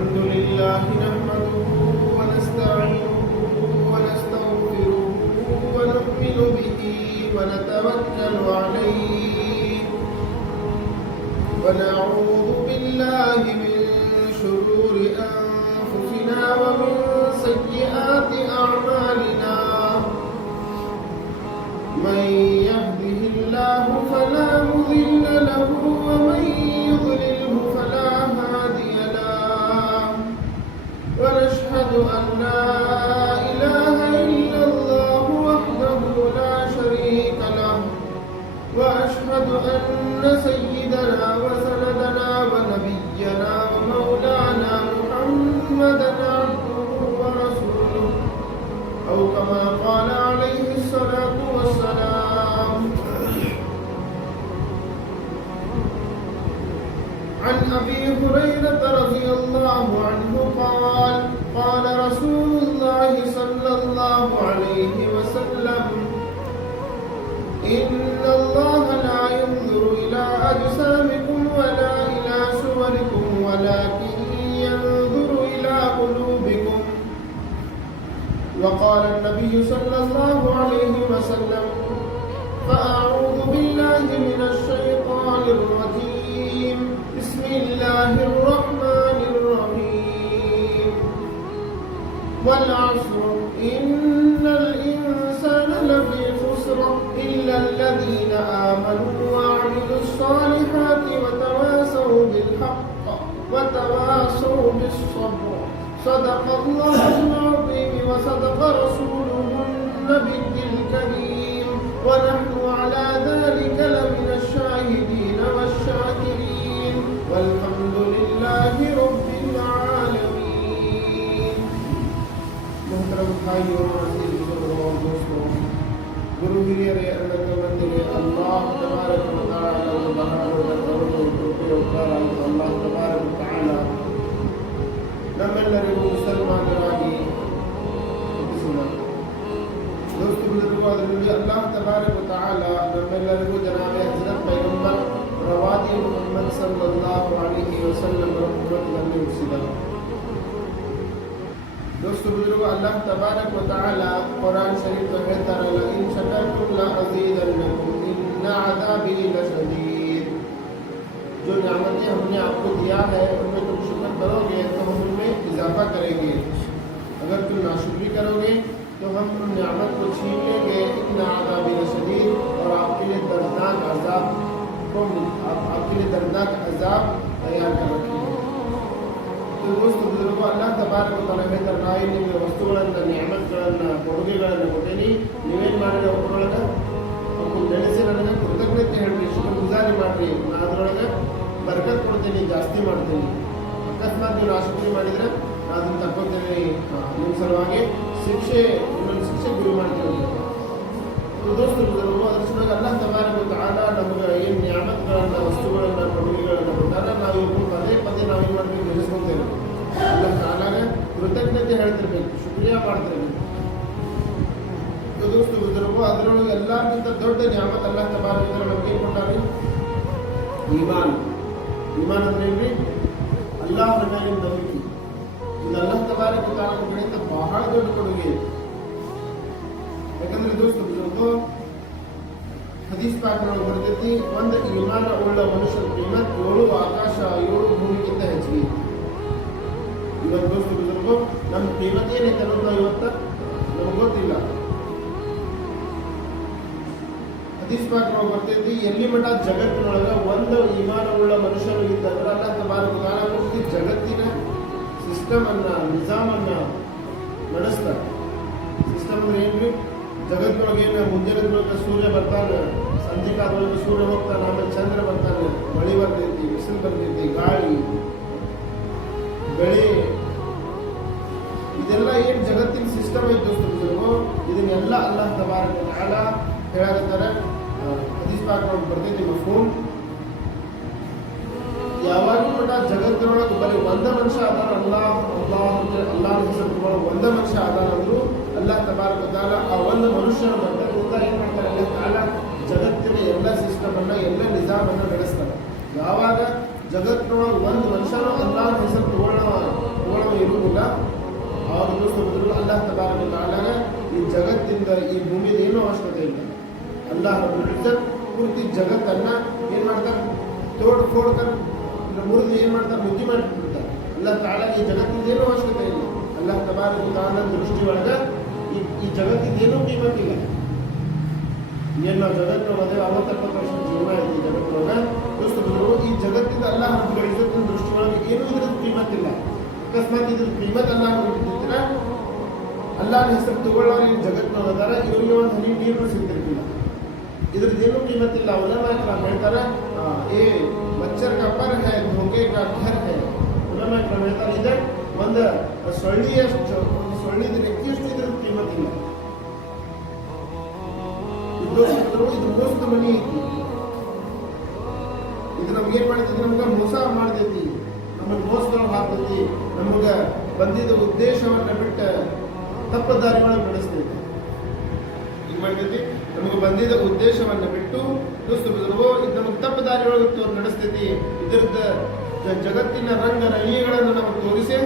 الحمد لله نحمده قال عليه الصلاة والسلام. عن أبي هريرة رضي الله عنه قال قال رسول الله صلى الله عليه وسلم إن الله لا ينظر إلى أجسامكم وقال النبي صلى الله عليه وسلم فأعوذ بالله من الشيطان الرجيم. بسم الله الرحمن الرحيم. والعصر إن الإنسان لفي خسر إلا الذين آمنوا وعملوا الصالحات وتواصوا بالحق وتواصوا بالصبر. صدق الله العظيم وصدق رسوله النبي الكريم ونحن على ذلك لمن الشاهدين والشاكرين والحمد لله رب العالمين محترم بھائیوں عزیز اور دوستوں گرو ہریرے اللہ کے بندے اللہ تبارک و تعالی اللہ تبارک و تعالی اللہ تبارک و تعالی نمبر مسلمان راگی سنا دوست بزرگو حضرت اللہ تبارک و تعالی نمبر جناب دوست بزرگو اللہ تبارک و تعالی قرآن شریف میں کہتا رہا لئن شکرتم لعزیدنکم ان عذابی لشدید جو نعمتیں ہم نے آپ کو دیا ہے، ان میں تم شکر کرو گے تو ہم ان میں اضافہ کریں گے۔ اگر تم ناشکری کرو گے تو ہم ان نعمت کو چھین لیں گے۔ اتنا عذاب شدید اور آپ کے لیے دردناک عذاب کو آپ کے لیے دردناک عذاب تیار کر رکھیں تو دوست بزرگوں اللہ تبارک وتعالى ತರಕಾಯಿ ನಿಮಗೆ ವಸ್ತುಗಳನ್ನು ನ್ಯಾಮಗಳನ್ನು ಕೊಡುಗೆಗಳನ್ನು ಕೊಟ್ಟಿನಿ ನೀವೇನು ಮಾಡಿರಿ ಅವ್ರೊಳಗೆ ಅವ್ರಿಗೆ ತಿಳಿಸಿ ನನಗೆ ಕೃತಜ್ಞತೆ ಹೇಳ್ರಿ ಶುಕ್ರಗುಜಾರಿ ಮಾಡಿರಿ ಅದರೊಳಗೆ ಬರ್ಕತ್ ಕೊಡ್ತೀನಿ, ಜಾಸ್ತಿ ಮಾಡ್ತೀನಿ. ಅಕಸ್ಮಾತ್ ನೀವು ನಾಶಪತಿ ಮಾಡಿದರೆ ಅದನ್ನು ತಕ್ಕೊತೇನೆ ನಿಮ್ಮ ಸಲುವಾಗಿ ಶಿಕ್ಷೆ ನಿಮ್ಮನ್ನು ಶಿಕ್ಷೆ ಗುರಿ ಮಾಡ್ತೀನಿ ದೋಸ್ತರು ಅದ್ರ ಸಲುವಾಗಿ ಅಲ್ಲ ತಮಾರಿಗೆ ಆಡ ನಮ್ಗೆ ಏನು ನ್ಯಾಮತ್ಗಳನ್ನು ವಸ್ತುಗಳನ್ನು, ಕೊಡುಗೆಗಳನ್ನು ಕೊಟ್ಟಾಗ ನಾವು ಇವ್ರು ಪದೇ ಪದೇ ನಾವು ಏನು ಮಾಡ್ತೀವಿ ನೆನೆಸ್ಕೊತೇವೆ ನಮ್ಮ ಕೃತಜ್ಞತೆ ಹೇಳ್ತಿರ್ಬೇಕು, ಶುಕ್ರಿಯ ಮಾಡ್ತಿರ್ಬೇಕು. ಅದರೊಳಗೆ ಎಲ್ಲಾರ್ಗಿಂತ ದೊಡ್ಡ ನ್ಯಾಮತ್ ಅಲ್ಲ ತಮಾರಿಗೆ ನಮ್ಗೆ ಕೊಟ್ಟಾರಿ? ಈಮಾನ್. ವಿಮಾನದಲ್ಲಿ ಅಲ್ಲಾಹನ ಮೇಲೆ ನಂಬಿಕೆ. ಇದು ಅಲ್ಲ ತಬಾರಕ ಕಾರಣ ಕಡೆಯಿಂದ ಬಹಳ ದೊಡ್ಡ ಕೊಡುಗೆ. ಯಾಕಂದ್ರೆ ದೋಸ್ತ ಬುಜುರ್ಗೋ ಹದೀಸ್ ಪಾಕ್ನೊಳಗೆ ಬರ್ತೈತಿ, ಒಂದು ವಿಮಾನ ಉಳ್ಳ ಮನುಷ್ಯನ ಕಿಮ್ಮತ್ ಏಳು ಆಕಾಶ, ಏಳು ಭೂಮಿಗಿಂತ ಹೆಚ್ಚಿಗೆ ಇವತ್ತು ದೋಸ್ತ ಬುಜುರ್ಗೋ ನಮ್ಮ ಕಿಮ್ಮತ್ ಏನೈತೆ ಅನ್ನೋದು ಇವತ್ತು ನಮ್ಗೆ ಗೊತ್ತಿಲ್ಲ. ನಾವು ಬರ್ತೈತಿ ಎಲ್ಲಿ ಮಟ್ಟ ಜಗತ್ತಿನೊಳಗೆ ಒಂದು ವಿಮಾನವುಳ್ಳ ಮನುಷ್ಯನು ಇದ್ದಂದ್ರೆ ಅಲ್ಲ ತಬಾರಕ ತಾಲ ಪೂರ್ತಿ ಜಗತ್ತಿನ ಸಿಸ್ಟಮ್ ಅನ್ನ, ನಿಜಾಮ್ ಅನ್ನ ನಡೆಸ್ತಾರೆ. ಸಿಸ್ಟಮ್ ಅಂದ್ರೆ ಏನ್ರಿ? ಜಗತ್ತಿನೊಳಗೆ ಏನು ಮುಂಜಾನೆ ಸೂರ್ಯ ಬರ್ತಾನೆ, ಸಂಜೆ ಕಾಲದೊಳಗೆ ಸೂರ್ಯ ಹೋಗ್ತಾನೆ, ಆಮೇಲೆ ಚಂದ್ರ ಬರ್ತಾನೆ, ಮಳಿ ಬರ್ತೈತಿ ಬಿಸಿಲು ಬರ್ತೈತಿ ಗಾಳಿ, ಬೆಳೆ. ಇದೆಲ್ಲ ಏನ್ ಜಗತ್ತಿನ ಸಿಸ್ಟಮ್ ಐತೆ ಇದನ್ನೆಲ್ಲ ಅಲ್ಲ ತಬಾರಕ ತಾಲ ಹೇಳಾಕತ್ತಾರೆ ಹದೀಸ್ ಪಾಕ್ ಬರ್ತೈತಿ ಫೋನ್ ಯಾವಾಗೂ ಕೂಡ ಜಗತ್ತಿನೊಳಗೆ ಬರೀ ಒಂದ ಮನುಷ್ಯ ಆದರೂ ಅಲ್ಲಾ ಅಲ್ಲಾ ಅಲ್ಲಾ ದಿಸೆ ಹೆಸರು ಒಂದ ಮನುಷ್ಯ ಅದಾನ ಅಂದ್ರು ಅಲ್ಲಾಹ್ ತಬಾರಕ ತಾಲ ಆ ಒಂದು ಮನುಷ್ಯನ ಮಧ್ಯದಿಂದ ಏನು ಮಾಡ್ತಾರೆ? ಅಲ್ಲಿ ತಾಲ ಜಗತ್ತಿನ ಎಲ್ಲ ಸಿಸ್ಟಮ್ ಅನ್ನ, ಎಲ್ಲ ನಿಜಾಮನ್ನ ನಡೆಸ್ತಾರೆ ಯಾವಾಗ ಜಗತ್ತಿನೊಳಗೆ ಒಂದು ಮನುಷ್ಯನ ಅಂತ ಹೆಸರು ತಗೊಳ್ಳೋ ತಗೊಳ್ಳೋ ಇರುವುದಿಲ್ಲ ಆವಾಗ ದೋಸ್ತರು ಅಲ್ಲಾ ತಬಾರಕ ತಾಲಾಗ ಈ ಜಗತ್ತಿಂದ ಈ ಭೂಮಿದ ಏನೂ ಅವಶ್ಯಕತೆ ಇಲ್ಲ. ಇಜ್ಜತ್ ಪೂರ್ತಿ ಜಗತ್ತನ್ನ ಏನ್ ಮಾಡ್ತಾರೆ ತೋಡ್ ಫೋಡ್ತಾರೆ ಮುರಿದು ಏನ್ ಮಾಡ್ತಾರೆ ಬುದ್ಧಿ ಮಾಡಿಬಿಡ್ತಾರೆ ಅಲ್ಲ ತಾಳ ಈ ಜಗತ್ತಿಂದ ಏನು ಅವಶ್ಯಕತೆ ಇಲ್ಲ. ಅಲ್ಲ ತಬಾರಕ ತಾಳ ದೃಷ್ಟಿ ಒಳಗ ಈ ಈ ಜಗತ್ತಿಂದ ಏನೂ ಕೀಮತ್ತಿಲ್ಲ ಏನು ನಾವು ಜಗತ್ತಿನೊಳಗೆ ಅರವತ್ತೆಪ್ಪತ್ತು ವರ್ಷ ಜೀವನ ಇದೆ. ಈ ಜಗತ್ತಿನೊಳಗ ಈ ಜಗತ್ತಿಂದ ಅಲ್ಲ ಇಜ್ಜತ್ತಿನ ದೃಷ್ಟಿ ಒಳಗೆ ಏನೂ ಇದ್ರದ್ದು ಕೀಮತ್ತಿಲ್ಲ ಅಕಸ್ಮಾತ್ ಇದ್ರ ಕೀಮತ್ ಅಲ್ಲ ಅಲ್ಲ ಹೆಸರು ತಗೊಳ್ಳೋರು ಈ ಜಗತ್ತಿನೊಳಗಾರ ಇವರಿಗೆ ಒಂದು ಹನಿ ನೀರು ಸಿಗ್ತಿರ್ಲಿಲ್ಲ. ಇದ್ರದ್ದೇನು कीमत उलमा इकराम ಹೇಳ್ತಾರೆ ಆ, ಏ ಮಚ್ಚರ್ का पर है धोखे का घर है ಉಲಮಾ ಇಕರಾಮ್ ಹೇಳ್ತಾರೆ ಇದೆ ಒಂದು ಸೊಳ್ಳಿಯಷ್ಟು ಒಂದು ಸೊಳ್ಳಿದ ರೆಕ್ಕಿಯಷ್ಟು ಇದ್ರ ಕಿಮ್ಮತ್ ಇಲ್ಲ ಇದು ಇದು ಮೋಸದ ಮನಿ ಐತಿ ಇದು ನಮ್ಗೆ ಏನ್ ಮಾಡ್ತೈತಿ ನಮ್ಗೆ ಮೋಸ ಮಾಡ್ತೈತಿ ನಮ್ಮನ್ನ ಮೋಸದೊಳಗೆ ಹಾಕ್ತೈತಿ ನಮಗ ಬಂದಿದ್ದ ಉದ್ದೇಶವನ್ನ ಬಿಟ್ಟ ತಪ್ಪ ದಾರಿ ಒಳಗೆ ನಡೆಸ್ತೈತಿ ಏನ್ ಮಾಡ್ತೈತಿ ನಮಗೆ ಬಂದಿದ್ದ ಉದ್ದೇಶವನ್ನು ಬಿಟ್ಟು ದೋಸ್ತ ಬದಲು ಇದು ನಮಗೆ ತಪ್ಪು ದಾರಿ ಒಳಗೆ ತೋ- ನಡೆಸ್ತೈತಿ ಇದರದ ಜಗತ್ತಿನ ರಂಗ ರಂಗಿಗಳನ್ನು ನಮಗೆ ತೋರಿಸಿ,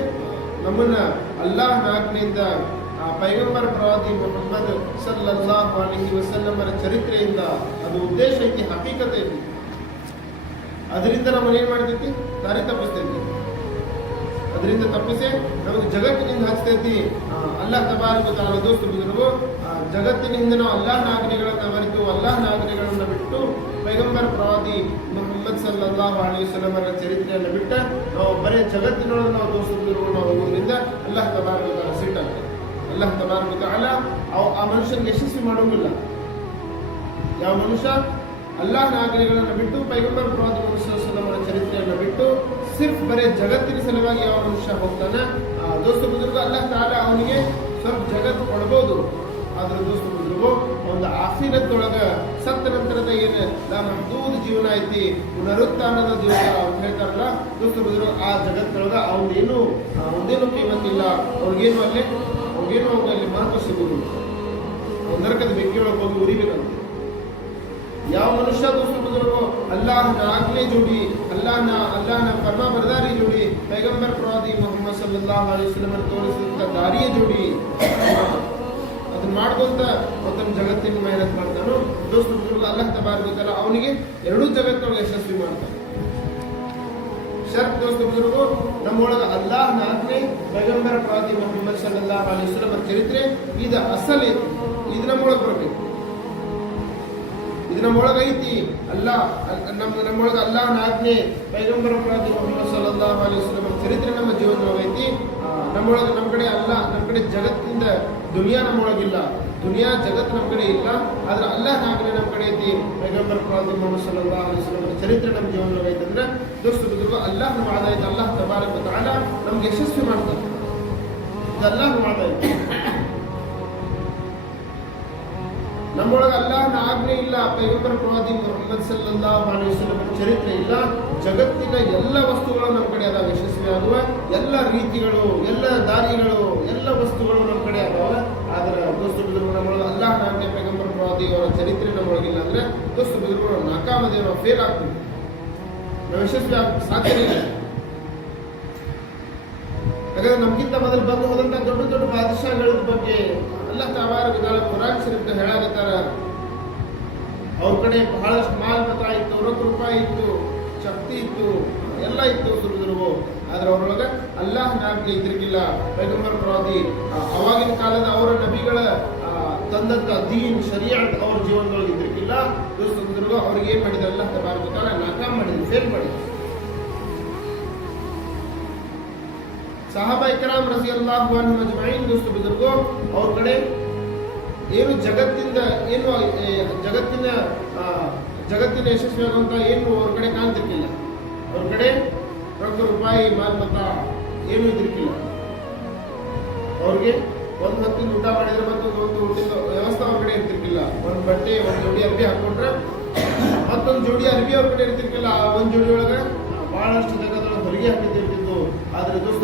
ನಮ್ಮನ್ನ ಅಲ್ಲಾಹ್ ನಾಗ್ನಿಂದ ಆ ಪೈಗಂಬರ ಪ್ರವಾದಿ ಮೊಹಮ್ಮದ್ ಸಲ್ಲಲ್ಲಾಹು ಅಲೈಹಿ ವಸಲ್ಲಮರ ಚರಿತ್ರೆಯಿಂದ ಅದು ಉದ್ದೇಶ ಐತಿ, ಹಕೀಕತೆ ಐತಿ. ಅದರಿಂದ ನಮ್ಮನ್ನ ಏನ್ ಮಾಡ್ತೈತಿ? ದಾರಿ ತಪ್ಪಿಸ್ತೈತಿ. ಅದರಿಂದ ತಪ್ಪಿಸಿ ನಮಗೆ ಜಗತ್ತಿನಿಂದ ಹಚ್ತೈತಿ. ಅಲ್ಲಾಹ್ ತಬಾರಕ ತಾಲ ದೋಸ್ತ ಬಿದ್ರು ಜಗತ್ತಿನಿಂದ ಅಲ್ಲಾ ನಾಗರಿಗಳನ್ನು ಮರೆತು ಅಲ್ಲಾಹ್ ನಾಗರಿಗಳನ್ನು ಬಿಟ್ಟು ಪೈಗಂಬರ್ ಪ್ರವಾದಿ ಮೊಹಮ್ಮದ್ ಸಲ್ಲಾಹ್ ಅಲೈಹಿ ಸಲಮರ ಚರಿತ್ರೆಯನ್ನು ಬಿಟ್ಟ ನಾವು ಬರೀ ಜಗತ್ತಿನೊಳಗೆ ನಾವು ತೋರಿಸುತ್ತಿರುವ ನಾವು ಹೋಗೋದ್ರಿಂದ ಅಲ್ಲಾಹ್ ತಬಾರಕ ಸಿಟ್ಟಂತೆ. ಸಿಟ್ಟಾಗ್ತದೆ ಅಲ್ಲಾಹ್ ತಬಾರಕ ಅವ ಆ ಮನುಷ್ಯನಿಗೆ ಯಶಸ್ವಿ ಮಾಡೋಂಗಿಲ್ಲ ಯಾವ ಮನುಷ್ಯ? ಅಲ್ಲಾ ನಾಗರಿಗಳನ್ನು ಬಿಟ್ಟು ಪೈಗಂಬರ್ ಪ್ರವಾದಿ ಅವರ ಚರಿತ್ರೆಯನ್ನು ಬಿಟ್ಟು ಸಿರ್ಫ್ ಬರೇ ಜಗತ್ತಿನ ಸಲುವಾಗಿ ಯಾವ ಮನುಷ್ಯ ಹೋಗ್ತಾನೆ? ಆ ದೋಸ್ತ ಅಲ್ಲ ಅಲ್ಲಾಹ್ ತಾಲ ಅವನಿಗೆ ಸ್ವಲ್ಪ ಜಗತ್ತು ಕೊಡ್ಬೋದು. ಅದ್ರದ್ದು ಒಂದು ಆಸೀನದೊಳಗೆ ಸತ್ತ ನಂತರದ ಏನು ನಾನು ಹದೂದು ಜೀವನ ಐತಿ, ಪುನರುತ್ಥಾನದ ಜೀವನ ಅವ್ರು ಹೇಳ್ತಾರಲ್ಲ ದೋಸ್ತರು ಆ ಜಗತ್ತೊಳಗೆ ಅವನೇನು ಒಂದೇನು ಕೈವಂತಿಲ್ಲ ಅವ್ರಿಗೇನು ಅಲ್ಲಿ, ಅವ್ರಿಗೇನು ಅವ್ರಿಗೆ ಅಲ್ಲಿ ಮರಣ ಸಿಗುದು ನರಕದ ಒಳಗೆ ಹೋಗಿ ಉರಿಬೇಕಂತ. ಯಾವ ಮನುಷ್ಯ ದೋಸ್ತರು ಅಲ್ಲಾಹನ ಆಜ್ಞೆ ಜೋಡಿ ಅಲ್ಲಾಹನ ಅಲ್ಲಾಹನ ಪರ್ಮ ಬರದಾರಿ ಜೋಡಿ, ಪೈಗಂಬರ್ ಪ್ರವಾದಿ ಮೊಹಮ್ಮದ್ ಸಲ್ಲಾಹ ಅಲೈಸ್ಲಮರ್ ತೋರಿಸಿದಂಥ ದಾರಿಯ ಜೋಡಿ ಮಾಡ್ಕೊಂತ ಮತ್ತೊಂದು ಜಗತ್ತಿನ ಮೆಹನತ್ ಮಾಡ್ತಾನೋ, ದೋಸ್ತ ತಬಾರ್ ಅಲ್ಲಾಹ್ ತಬಾರಕ ಅವನಿಗೆ ಎರಡೂ ಜಗತ್ತೊಳಗೆ ಯಶಸ್ವಿ ಮಾಡ್ತಾನೆ ಶರ್ತ್ ದೋಸ್ತ ಬುಜುರ್ಗು ನಮ್ಮೊಳಗೆ ಅಲ್ಲಾಹ್ ನಾಲ್ಕನೇ ಪೈಗಂಬರ ಪ್ರಾತಿ ಮೊಹಮ್ಮದ್ ಸಲ್ಲಲ್ಲಾಹು ಅಲೈಹಿ ಸುಲಭ ಚರಿತ್ರೆ ಇದ ಅಸಲಿ ಇದು ನಮ್ಮೊಳಗೆ ಬರಬೇಕು. ಇದು ನಮ್ಮೊಳಗೆ ಐತಿ. ಅಲ್ಲ ಅಲ್- ನಮ್ಮ ನಮ್ಮೊಳಗೆ ಅಲ್ಲಾಹ್ ನಾಲ್ಕನೇ ಪೈಗಂಬರ ಪ್ರಾತಿ ಮೊಹಮ್ಮದ್ ಸಲ್ಲಲ್ಲಾಹು ಅಲಿ ಸುಲಭ ಚರಿತ್ರೆ ನಮ್ಮ ಜೀವನದೊಳಗೆ ಐತಿ. ನಮ್ಮೊಳಗೆ ನಮ್ಮ ಕಡೆ ಅಲ್ಲ, ನಮ್ಮ ಕಡೆ ಜಗತ್ತಿಂದ ದುನಿಯಾ ನಮ್ಮೊಳಗಿಲ್ಲ ದುನಿಯಾ ಜಗತ್ತು ನಮ್ಮ ಕಡೆ ಇಲ್ಲ, ಆದ್ರೆ ಅಲ್ಲ ಹಾಗೆ ನಮ್ಮ ಕಡೆ ಐತಿ. ಪೈಗಂಬರ್ ಅಲೈಹಿ ವಸಲ್ಲಂ ಚರಿತ್ರೆ ನಮ್ಮ ಜೀವನದಾಗ ಐತೆ ಅಂದ್ರೆ ಬಿದ್ರು ಅಲ್ಲಾಹ್ ವಾದ ಐತಿ, ಅಲ್ಲಾಹ್ ತಬಾರಕ ನಮ್ಗೆ ಯಶಸ್ವಿ ಮಾಡ್ತಾರೆ. ಅಲ್ಲಾಹ್ ವಾದ ನಮ್ಮೊಳಗೆ ಅಲ್ಲಾಹನ ಆಜ್ಞೆ ಇಲ್ಲ. ಪೈಗಂಬರ ಪ್ರವಾದಿ ಮೊಹಮ್ಮದ್ ಸಲ್ಲಾ ಚರಿತ್ರೆ ಇಲ್ಲ. ಜಗತ್ತಿನ ಎಲ್ಲ ವಸ್ತುಗಳು ನಮ್ಮ ಕಡೆ ಅದಾವ, ಯಶಸ್ವಿ ಆಗುವ. ಎಲ್ಲ ರೀತಿಗಳು, ಎಲ್ಲ ದಾರಿಗಳು, ಎಲ್ಲ ವಸ್ತುಗಳು ನಮ್ಮ ಕಡೆ ಅದಾವ. ಆದ್ರೆ ದೋಸ್ತು ಬಿದ್ರು ನಮ್ಮೊಳಗೆ ಅಲ್ಲಾಹನ ಆಜ್ಞೆ ಪೈಗಂಬರ ಪ್ರವಾದಿ ಅವರ ಚರಿತ್ರೆ ನಮ್ಮೊಳಗಿಲ್ಲ ಅಂದ್ರೆ ದೋಸ್ತು ಬಿದ್ರು ನಾಕಾಮದೇ ನಾವು ಫೇಲ್ ಆಗ್ತೀವಿ. ಯಶಸ್ವಿ ಆಗ ಸಾಧ್ಯ ಇಲ್ಲ. ಯಾಕಂದ್ರೆ ನಮ್ಗಿಂತ ಮೊದಲು ಬಂದು ಹೋದಂತ ದೊಡ್ಡ ದೊಡ್ಡ ಬಾದಶಾಹಗಳ ಬಗ್ಗೆ ಎಲ್ಲ ತಾವಾರ ವಿಧಾನ ಕುರಾನ್ ಶರೀಫ್ ಹೇಳಾಕತ್ತಾರ. ಅವ್ರ ಕಡೆ ಬಹಳಷ್ಟು ಮಾಲ್ ಮತ ಇತ್ತು ರೊಕ್ಕ ಇತ್ತು, ಶಕ್ತಿ ಇತ್ತು, ಎಲ್ಲ ಇತ್ತು ಸುರಿದ್ರು ಆದ್ರೆ ಅವರೊಳಗ ಅಲ್ಲಾಹ್ ನಾಗ್ಲಿ ಇದ್ರಿಗಿಲ್ಲ. ಪೈಗಂಬರ್ ಪ್ರವಾದಿ ಅವಾಗಿನ ಕಾಲದ ಅವರ ನಬಿಗಳ ತಂದಂತ ದೀನ್, ಶರಿಯಾತ್ ಅವ್ರ ಜೀವನದೊಳಗೆ ಇದ್ರಿಗಿಲ್ಲ. ಸುರಿದ್ರು ಅವ್ರಿಗೆ ಏನ್ ಮಾಡಿದ್ರು? ತಬಾರಕ ತಾಲ ನಾಕಾಮ್ ಮಾಡಿದ್ರು ಫೇಲ್ ಮಾಡಿದ್ರು. ಸಹಾಬಾ ಇಕ್ರಾಮ್ ರಸಿ ಅಲ್ಲಾಹು ಅನ್ಹು ದೋಸ್ತು ಬುಜುರ್ಗೋ, ಅವ್ರ ಕಡೆ ಏನು ಜಗತ್ತಿಂದ ಏನು ಜಗತ್ತಿನ ಜಗತ್ತಿನ ಯಶಸ್ವಿಯಾಗುವಂತ ಏನು ಅವ್ರ ಕಡೆ ಕಾಣ್ತಿರ್ಲಿಲ್ಲ ಅವ್ರ ಕಡೆ ರೊಕ್ಕ, ರೂಪಾಯಿ ಮಾಲ್ಮತ ಏನು ಇದ್ರಿಕಿಲ್ಲ ಅವ್ರಿಗೆ ಒಂದು ಹೊತ್ತಿನ ಊಟ ಮಾಡಿದ್ರೆ ಮತ್ತೊಂದು ಒಂದು ಊಟದ ವ್ಯವಸ್ಥೆ ಅವ್ರ ಕಡೆ ಇರ್ತಿರ್ಕಿಲ್ಲ. ಒಂದು ಬಟ್ಟೆ, ಒಂದು ಜೋಡಿ ಅರ್ಬಿ ಹಾಕೊಂಡ್ರೆ ಮತ್ತೊಂದು ಜೋಡಿ ಅರ್ಬಿ ಅವ್ರ ಕಡೆ ಇರ್ತಿರ್ಕಿಲ್ಲ. ಆ ಒಂದು ಜೋಡಿ ಒಳಗೆ ಬಹಳಷ್ಟು ಜಗತ್ತೊಳಗೆ ಹೊರಗೆ ಹಾಕಿದ್ದಿರ್ತಿತ್ತು. ಆದ್ರೆ ದೋಸ್ತ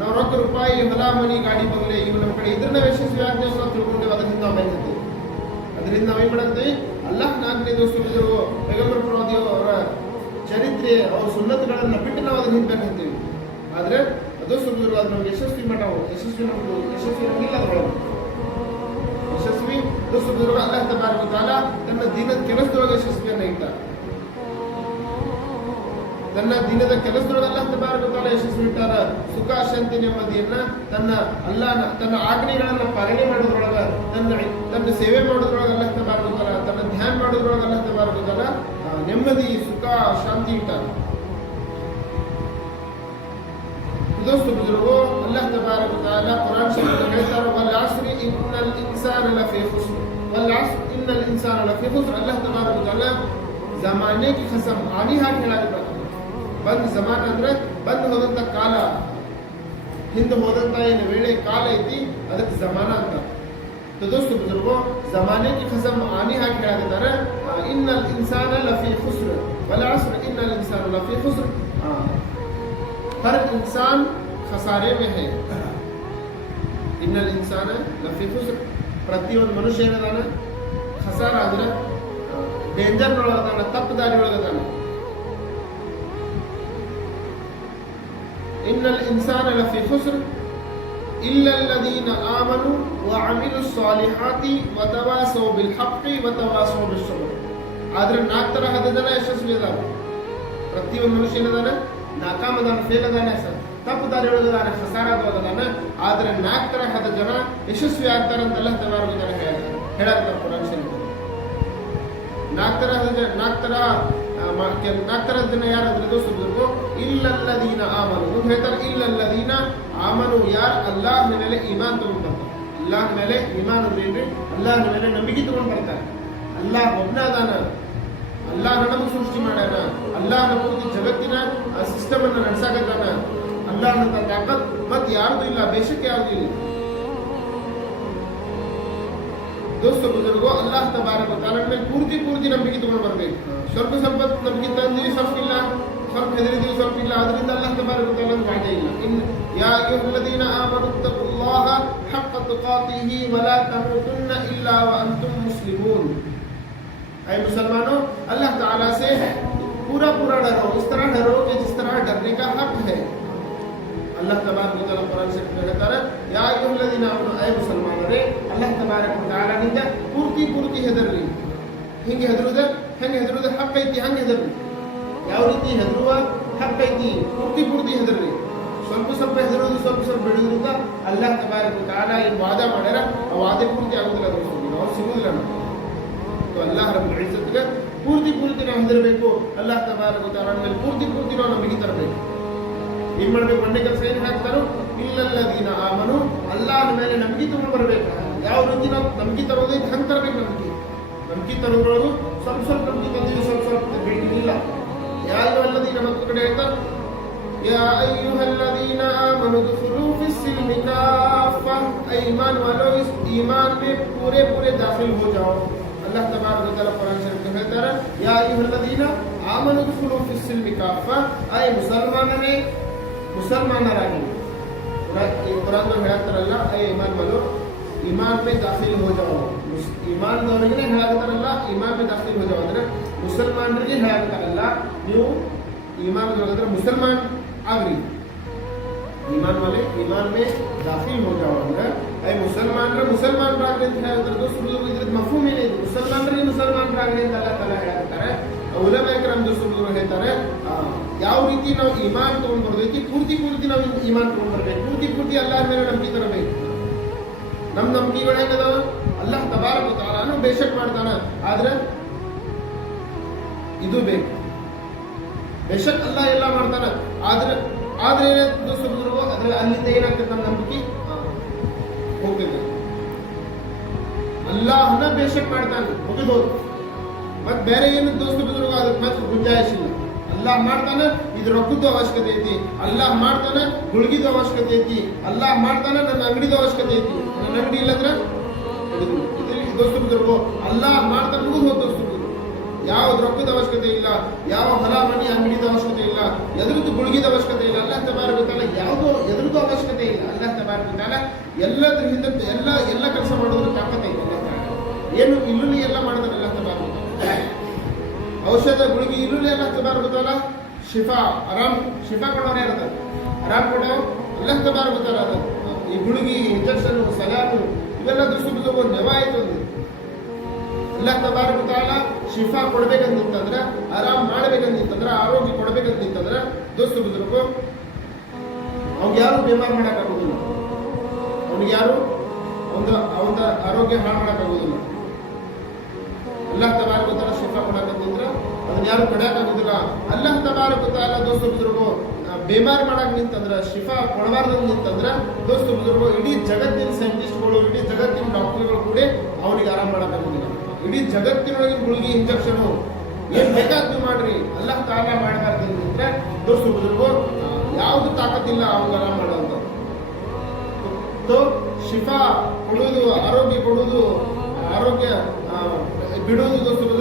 ನಾವು ರೊಕ್ಕ ರೂಪಾಯಿ ಹೊಲ, ಮನಿ, ಗಾಡಿ ಬಂಗಲೆ ಇವು ನಮ್ಮ ಕಡೆ ಇದ್ರನ್ನ ಯಶಸ್ವಿ ಯಾಕೆ ಅಂತ ತಿಳ್ಕೊಂಡೇವೆ ಅದರಿಂದ ನಾವು ಅದರಿಂದ ನಾವೇನ್ ಮಾಡಂತೆ ಅಲ್ಲ ನಾಲ್ಕನೇ ಬುಜುರ್ಗು ಪೈಗಂಬರ್ ಪ್ರವಾದಿಯು ಅವರ ಚರಿತ್ರೆ, ಅವ್ರ ಸುನ್ನತಗಳನ್ನ ಬಿಟ್ಟು ನಾವು ಅದನ್ನ ಹಿಂದೆ ಆದ್ರೆ ಅದು ಬುಜುರ್ಗು ಅದು ಯಶಸ್ವಿ ಮಾಡವು ಯಶಸ್ವಿ ನಮ್ದು ಯಶಸ್ವಿ ನಮಗಿಲ್ಲ ಅದ್ರೊಳಗೆ ಯಶಸ್ವಿ, ಅದು ಬುಜುರ್ಗು ಅಲ್ಲಾಹ್ ತಬಾರಕ ತಾಲ ತನ್ನ ದಿನದ ಕೆಲಸದೊಳಗೆ ಯಶಸ್ವಿಯನ್ನ ಇಟ್ಟ. ತನ್ನ ದಿನದ ಕೆಲಸದೊಳಗೆಲ್ಲ ಹದಿನಾರು ಕಾಲ ಯಶಸ್ವಿಟ್ಟಾರ ಸುಖ, ಶಾಂತಿ ನೆಮ್ಮದಿಯನ್ನ ತನ್ನ ಅಲ್ಲ ತನ್ನ ಆಜ್ಞೆಗಳನ್ನ ಪಾಲನೆ ಮಾಡೋದ್ರೊಳಗ ತನ್ನ ತನ್ನ ಸೇವೆ ಮಾಡೋದ್ರೊಳಗೆ ಅಲ್ಲ ಹತ್ತಬಾರದಲ್ಲ ತನ್ನ ಧ್ಯಾನ ಮಾಡೋದ್ರೊಳಗೆ ಅಲ್ಲ ಹತ್ತಬಾರದಲ್ಲ ನೆಮ್ಮದಿ, ಸುಖ, ಶಾಂತಿ ಇಟ್ಟಾರ. دوستو بزرگو اللہ تبارک وتعالی قرآن ಹೇಳ್ತಾರೆ میں کہتا ہے والعصر ان الانسان لفی خسر والعصر ان الانسان لفی خسر ಬಂದ್ ಜಮಾನ ಅಂದ್ರೆ ಬಂದ್ ಹೋದಂತ ಕಾಲ ಹಿಂದೆ ಹೋದಂತ ಏನು ವೇಳೆ ಕಾಲ ಐತಿ ಅದಕ್ಕೆ ಜಮಾನ ಅಂತ तो दोस्तों बुजुर्गो जमाने की कसम आनी हाकि ಹೇಳಾಕತ್ತಾರ ಇನ್ನಲ್ ಇನ್ಸಾನ ಲಫी खुस्र वल अस्र इन्नल इंसान लफी खुस्र ಆ, हर इंसान खसारे में है ಇನ್ನಲ್ ಇನ್ಸಾನ ಲಫಿ ಖುಸ್ರ್ ಪ್ರತಿಯೊಂದು ಮನುಷ್ಯ ಏನದಾನ ಖಸಾರ ಅಂದ್ರೆ ಡೇಂಜರ್ ಒಳಗದಾನ ತಪ್ಪು ದಾರಿ ಒಳಗದಾನ ಇನ್ನಲ್ ಇನ್ಸಾನ ಲಫಿ ಖುಸ್ರ್ إلا الذين آمنوا وعملوا الصالحات وتواصوا بالحق وتواصوا بالصبر ಆದ್ರೆ ನಾಲ್ಕು ತರ ಹತ್ತು ಜನ ಯಶಸ್ವಿ ಅದಾವ ಪ್ರತಿಯೊಂದು ಮನುಷ್ಯ ಏನದಾನ ನಾಕಾಮ್ ಅದಾನ ಫೇಲ್ ಅದಾನ ಸರ್ ತಪ್ಪು ದಾರಿ ಒಳಗದಾನ ಖಸಾರದೊಳಗದಾನ ಆದ್ರೆ ನಾಲ್ಕು ತರ ಹತ್ತು ಜನ ಯಶಸ್ವಿ ಆಗ್ತಾರಂತೆಲ್ಲ ತವಾರು ಜನ ಹೇಳ್ತಾರೆ ಹೇಳಾಕ್ತಾರೆ ಕುರಾನ್ ಶರೀಫ್ ನಾಲ್ಕು ತರ ಹತ್ತು ಜನ ನಾಲ್ಕು ತರ ಆ, ದಿನ ಯಾರಾದ್ರೂ ದೋಸ್ತರು ಇಲ್ಲಲ್ಲದೀನ ಆಮನು. ಹೇಳ್ತಾರೆ ಇಲ್ಲಲ್ಲದೀನ ಆಮನು ಯಾರ್? ಅಲ್ಲಾಹ್ ಮೇಲೆ ಇಮಾನ್ ತಗೊಂಡ್ ಬರ್ತಾರೆ ಅಲ್ಲಾಹ್ ಮೇಲೆ ಇಮಾನ್ ಅಂದ್ರೆ ಏನ್ರಿ? ಅಲ್ಲಾಹ್ ಮೇಲೆ ನಂಬಿಕೆ ತಗೊಂಡ್ ಬರ್ತಾರೆ. ಅಲ್ಲಾಹ್ ಒಬ್ನಾದಾನ. ಅದಾನ ಅಲ್ಲಾಹ್ ನಮಗೆ ಸೃಷ್ಟಿ ಮಾಡ್ಯಾನ. ಅಲ್ಲಾಹ್ ಪೂರ್ತಿ ಜಗತ್ತಿನ ಸಿಸ್ಟಮ್ ಅನ್ನ ನಡ್ಸಾಕತ್ತಾನ. ಅಲ್ಲಾಹ್ ತಾಕತ್ ಮತ್ ಯಾರ್ದು ಇಲ್ಲ ಬೇಷಕ್ಕೆ ಯಾರ್ದು ಇಲ್ಲ. دوستو بزرگو اللہ تبارک و تعالیٰ میں پورتی پورتی نبی کی دونوں بن گئی سرپ سمپت نبی کی تنزیل سب کی اللہ سب حضر دیو سب کی اللہ حضرت اللہ تبارک و تعالیٰ میں وعدے اللہ ان یا ایوہ الذین آمنوا اتقوا اللہ حق تقاته ولا تموتن الا وانتم مسلمون اے مسلمانوں اللہ تعالیٰ سے پورا پورا ڈرو اس طرح ڈرو کہ جس طرح ڈرنے کا حق ہے ಅಲ್ಲಾಹ್ ತಬಾರಕುತಾಲ ಕುರಾನ್ ಶರೀಫ್ ಹೇಳುತ್ತಾರೆ ಯಾ ನಾವು ಆಮನು ಅಯ ಮುಸಲ್ಮಾನರೇ, ಅಲ್ಲಾಹ್ ನಿಂತ ಪೂರ್ತಿ ಪೂರ್ತಿ ಹೆದರ್ರಿ ಹಿಂಗೆ ಹೆದರುದ ಹೆಂಗೆ ಹೆದರುದ ಹಕ್ಕ ಐತಿ, ಹಂಗೆ ಹೆದರ್ರಿ ಯಾವ ರೀತಿ ಹೆದರುವ? ಹಕ್ಕ ಐತಿ, ಪೂರ್ತಿ ಪೂರ್ತಿ ಹೆದರ್ರಿ ಸ್ವಲ್ಪ ಸ್ವಲ್ಪ ಹೆದರುವುದು, ಸ್ವಲ್ಪ ಸ್ವಲ್ಪ ಅಲ್ಲಹ ಅಲ್ಲಾಹ್ ತಬಾರಕುತಾಲ ಈ ವಾದ ಮಾಡ್ಯಾರ? ಆ ವಾದ ಪೂರ್ತಿ ಆಗುದಿಲ್ಲ ಅದು ಅವ್ರು ಸಿಗೋದಿಲ್ಲ ನಾವು ಅಲ್ಲಾಹ ರಬ್ಬುಲ್ ಪೂರ್ತಿ ಪೂರ್ತಿ ನಾವು ಹೆದರಬೇಕು. ಅಲ್ಲಾಹ್ ತಬಾರಕುತಾಲ ಮೇಲೆ ಪೂರ್ತಿ ಪೂರ್ತಿ ನಾವು ನಮಗೆ ತರಬೇಕು ಏನ್ ಮಾಡ್ಬೇಕು ಒಂದೇ ಕೆಲಸ ಏನ್ ಹಾಕ್ತಾರೋ ಇಲ್ಲಲ್ಲದೀನ ಆಮನು ಅಲ್ಲಾಹನ ಮೇಲೆ ನಂಬಿಕೆ ತಗೊಂಡು ಬರಬೇಕು ಯಾವ ರೀತಿ ನಾವು ನಂಬಿಕೆ ತರೋದೈತೆ ಹಂಗೆ ತರಬೇಕು ನಂಬಿಕೆ ನಂಬಿಕೆ ತರೋದ್ರೊಳಗೂ ಸ್ವಲ್ಪ ಸ್ವಲ್ಪ ನಂಬಿಕೆ ತಂದಿವಿ ಸ್ವಲ್ಪ ಸ್ವಲ್ಪ ಭೇಟಿ ಇಲ್ಲ ಯಾರು ಅಲ್ಲದೀನ ಮತ್ತು ಕಡೆ ಹೇಳ್ತಾರೆ يا أيها الذين آمنوا ادخلوا في السلم كافة أي ईमान वालों इस ईमान में पूरे पूरे दाखिल हो जाओ अल्लाह तबारक व तआला कुरान शरीफ में कहता है या अय्युहल्लज़ीना आमनु दुखुलू फिस सिल्मि काफ़ा ऐ ಮುಸಲ್ಮಾನರೇ ಮುಸಲ್ಮಾನರಾಗಿ ಈ ಹೇಳ್ತಾರಲ್ಲ ಹೇಳತ್ತಾರಲ್ಲ ಇಮಾನ್ ಮನು ಇಮಾನ್ ಪೇ ದಾಖಲಿ ಹೋಜವ ಇಮಾನ್ದವರಿಗೆ ಹೇಳ್ತಾರಲ್ಲ ಇಮಾನ್ ಪೇ ದಾಖಲಿ ಹೋಜವ ಅಂದ್ರೆ ಮುಸಲ್ಮಾನರಿಗೆ ಹೇಳತ್ತಾರಲ್ಲ ನೀವು ಇಮಾನ್ ಅಂದ್ರೆ ಮುಸಲ್ಮಾನ್ ಆಗ್ರಿ. ಇಮಾನ್ ಮಲೆ, ಇಮಾನ್ ಪೇ ದಾಖಲಿ ಹೋಜವ ಅಂದ್ರೆ ಐ ಮುಸಲ್ಮಾನರು ಮುಸಲ್ಮಾನರಾಗ್ರಿ ಅಂತ ಹೇಳಿದ್ರು ಸುಳ್ಳು ಇದ್ರದ್ದು ಮಫೂಮ್ ಏನಿದೆ? ಮುಸಲ್ಮಾನರಿಗೆ ಮುಸಲ್ಮಾನರಾಗ್ರಿ ಅಂತ ಹೇಳ್ತಾರೆ ತಲೆ ಹೇಳ್ತಾರೆ ಉಲಮೈಕ್ರಮ್ದು ಸುಳ್ಳು ಹೇಳ್ತಾರೆ. ಯಾವ ರೀತಿ ನಾವು ಇಮಾನ್ ತಗೊಂಡ್ ಬರ್ಬೇಕು ಪೂರ್ತಿ ಪೂರ್ತಿ ನಾವು ಇಮಾನ್ ತಗೊಂಡ್ ಬರ್ಬೇಕು. ಪೂರ್ತಿ ಪೂರ್ತಿ ಅಲ್ಲಾರ ಮೇಲೆ ನಂಬಿಕೆ ತರಬೇಕು. ನಮ್ ನಂಬಿಕೆಗಳು ಹೆಂಗದಾವ? ಅಲ್ಲ ತಬಾರಕ ತಾಲಾನು ಬೇಷಕ್ ಮಾಡ್ತಾನ. ಆದ್ರೆ ಇದು ಬೇಕು. ಬೇಷಕ್ ಅಲ್ಲ ಎಲ್ಲ ಮಾಡ್ತಾನ. ಆದ್ರೆ ಆದ್ರೆ ಏನಾಗ್ತದೆ ದೋಸ್ತರು ಅದ್ರಲ್ಲಿ ಅಲ್ಲಿಂದ ಏನಾಗ್ತದೆ ನಮ್ಮ ನಂಬಿಕೆ? ಹೋಗ್ತದೆ. ಅಲ್ಲಾಹನ ಬೇಷಕ್ ಮಾಡ್ತಾನೆ. ಮುಗಿದೋದು. ಮತ್ತೆ ಬೇರೆ ಏನು ದೋಸ್ತ ಬಿದ್ರು ಅದಕ್ಕೆ ಮತ್ತೆ ಗುಂಜಾಯಿಸ್ ಇಲ್ಲ ಮಾಡ್ತಾನ, ಇದು ರೊಕ್ಕದ ಅವಶ್ಯಕತೆ ಐತಿ. ಅಲ್ಲಾ ಮಾಡ್ತಾನೆ ಗುಳ್ಗಿದ ಅವಶ್ಯಕತೆ ಐತಿ. ಅಲ್ಲಾ ಮಾಡ್ತಾನೆ, ನನ್ನ ಅಂಗಡಿದ ಅವಶ್ಯಕತೆ ಐತಿ. ನನ್ನ ಅಂಗಡಿ ಇಲ್ಲಂದ್ರೆ ದೋಸ್ತು ಬುದ್ಧರು ಅಲ್ಲಾಹ್ ಮಾಡ್ತಾನೆ ಹೋದ ದೋಸ್ತು ಯಾವ್ದು ರೊಕ್ಕದ ಅವಶ್ಯಕತೆ ಇಲ್ಲ, ಯಾವ ಹೊಲ, ಮನಿ, ಅಂಗಡಿದ ಅವಶ್ಯಕತೆ ಇಲ್ಲ, ಎದುರದ್ದು ಗುಳ್ಗಿದ ಅವಶ್ಯಕತೆ ಇಲ್ಲ ಅಲ್ಲ ಅಂತ ಗೊತ್ತಲ್ಲ ಯಾವುದೋ ಎದುರದ್ದು ಅವಶ್ಯಕತೆ ಇಲ್ಲ ಅಲ್ಲ ಅಂತ ಗೊತ್ತಲ್ಲ ಎಲ್ಲದ್ರ ಹಿಂದೆ ಎಲ್ಲ ಎಲ್ಲ ಕೆಲಸ ಮಾಡೋದ್ರ ತಾಕತ್ ಇಲ್ಲ. ಏನು ಇಲ್ಲೂ ಎಲ್ಲ ಮಾಡ್ತಾರೆ ಅಲ್ಲ ಅಂತ ತಬಾರ ಔಷಧ ಗುಳಿಗೆ ಇರುಳಿ ಎಲ್ಲ ತಬಾರ ಗೊತ್ತಲ್ಲ ಶಿಫಾ, ಆರಾಮ್, ಶಿಫಾ ಕೊಡೋರೇ ಇರ್ತಾರೆ ಆರಾಮ್ ಕೊಡೋ ಎಲ್ಲ ತಬಾರ್ ಗೊತ್ತಲ್ಲ ಅದು. ಈ ಗುಳಿಗೆ ಇಂಜೆಕ್ಷನ್ ಸಲಾನು ಇವೆಲ್ಲ ದುಷ್ಟು ಬಿದ್ದು ನೆವ ಆಯ್ತು ಎಲ್ಲ ತಬಾರ್ ಗೊತ್ತಲ್ಲ ಶಿಫಾ ಕೊಡ್ಬೇಕಂತಂದ್ರೆ ಆರಾಮ್ ಮಾಡ್ಬೇಕಂತಂದ್ರೆ ಆರೋಗ್ಯ ಕೊಡ್ಬೇಕಂತಂದ್ರೆ ದೋಸ್ತು ಬಿದ್ರು ಅವ್ನಿಗೆ ಯಾರು ಬೇಮಾರ್ ಮಾಡೋಕ್ಕಾಗೋದಿಲ್ಲ ಅವ್ನಿಗೆ ಯಾರು? ಒಂದು ಅವನ ಆರೋಗ್ಯ ಹಾಳು ಮಾಡೋಕ್ಕಾಗೋದಿಲ್ಲ ಎಲ್ಲ ತಬಾರಕ ತಾಲ ಶಿಫಾ ಕೊಡಕಂತಿದ್ರ ಅದನ್ನ ಯಾರು ಕಡಿಯಾಕಾಗುದಿಲ್ಲ ಅಲ್ಲಾಹ್ ತಬಾರಕ ತಾಲ ದೋಸ್ತ ಬುಜುರ್ಗು ಬೇಮಾರ್ ಮಾಡಕ್ ನಿಂತಂದ್ರ, ಶಿಫಾ ಕೊಡಬಾರ್ದು ನಿಂತಂದ್ರ, ದೋಸ್ತ ಬುಜುರ್ಗು, ಇಡೀ ಜಗತ್ತಿನ ಸೈಂಟಿಸ್ಟ್ಗಳು ಇಡೀ ಜಗತ್ತಿನ ಡಾಕ್ಟರ್ಗಳು ಕೂಡ ಅವನಿಗೆ ಆರಾಮ್ ಮಾಡಕ್ಕಾಗುದಿಲ್ಲ ಇಡೀ ಜಗತ್ತಿನೊಳಗಿನ ಗುಳಿಗೆ ಇಂಜೆಕ್ಷನ್ ಏನ್ ಬೇಕಾದ್ ನೀವು ಮಾಡ್ರಿ. ಅಲ್ಲಾಹ್ ತಾಲ ಮಾಡಬಾರ್ದು ನಿಂತ್ರೆ ದೋಸ್ತ ಬುಜುರ್ಗು ಯಾವ್ದು ತಾಕತ್ತಿಲ್ಲ ಅವ್ನಿಗೆ ಆರಾಮ್ ಮಾಡೋದು ಶಿಫಾ ಕೊಡುವುದು, ಆರೋಗ್ಯ ಕೊಡುವುದು, ಆರೋಗ್ಯ ಬಿಡುವುದು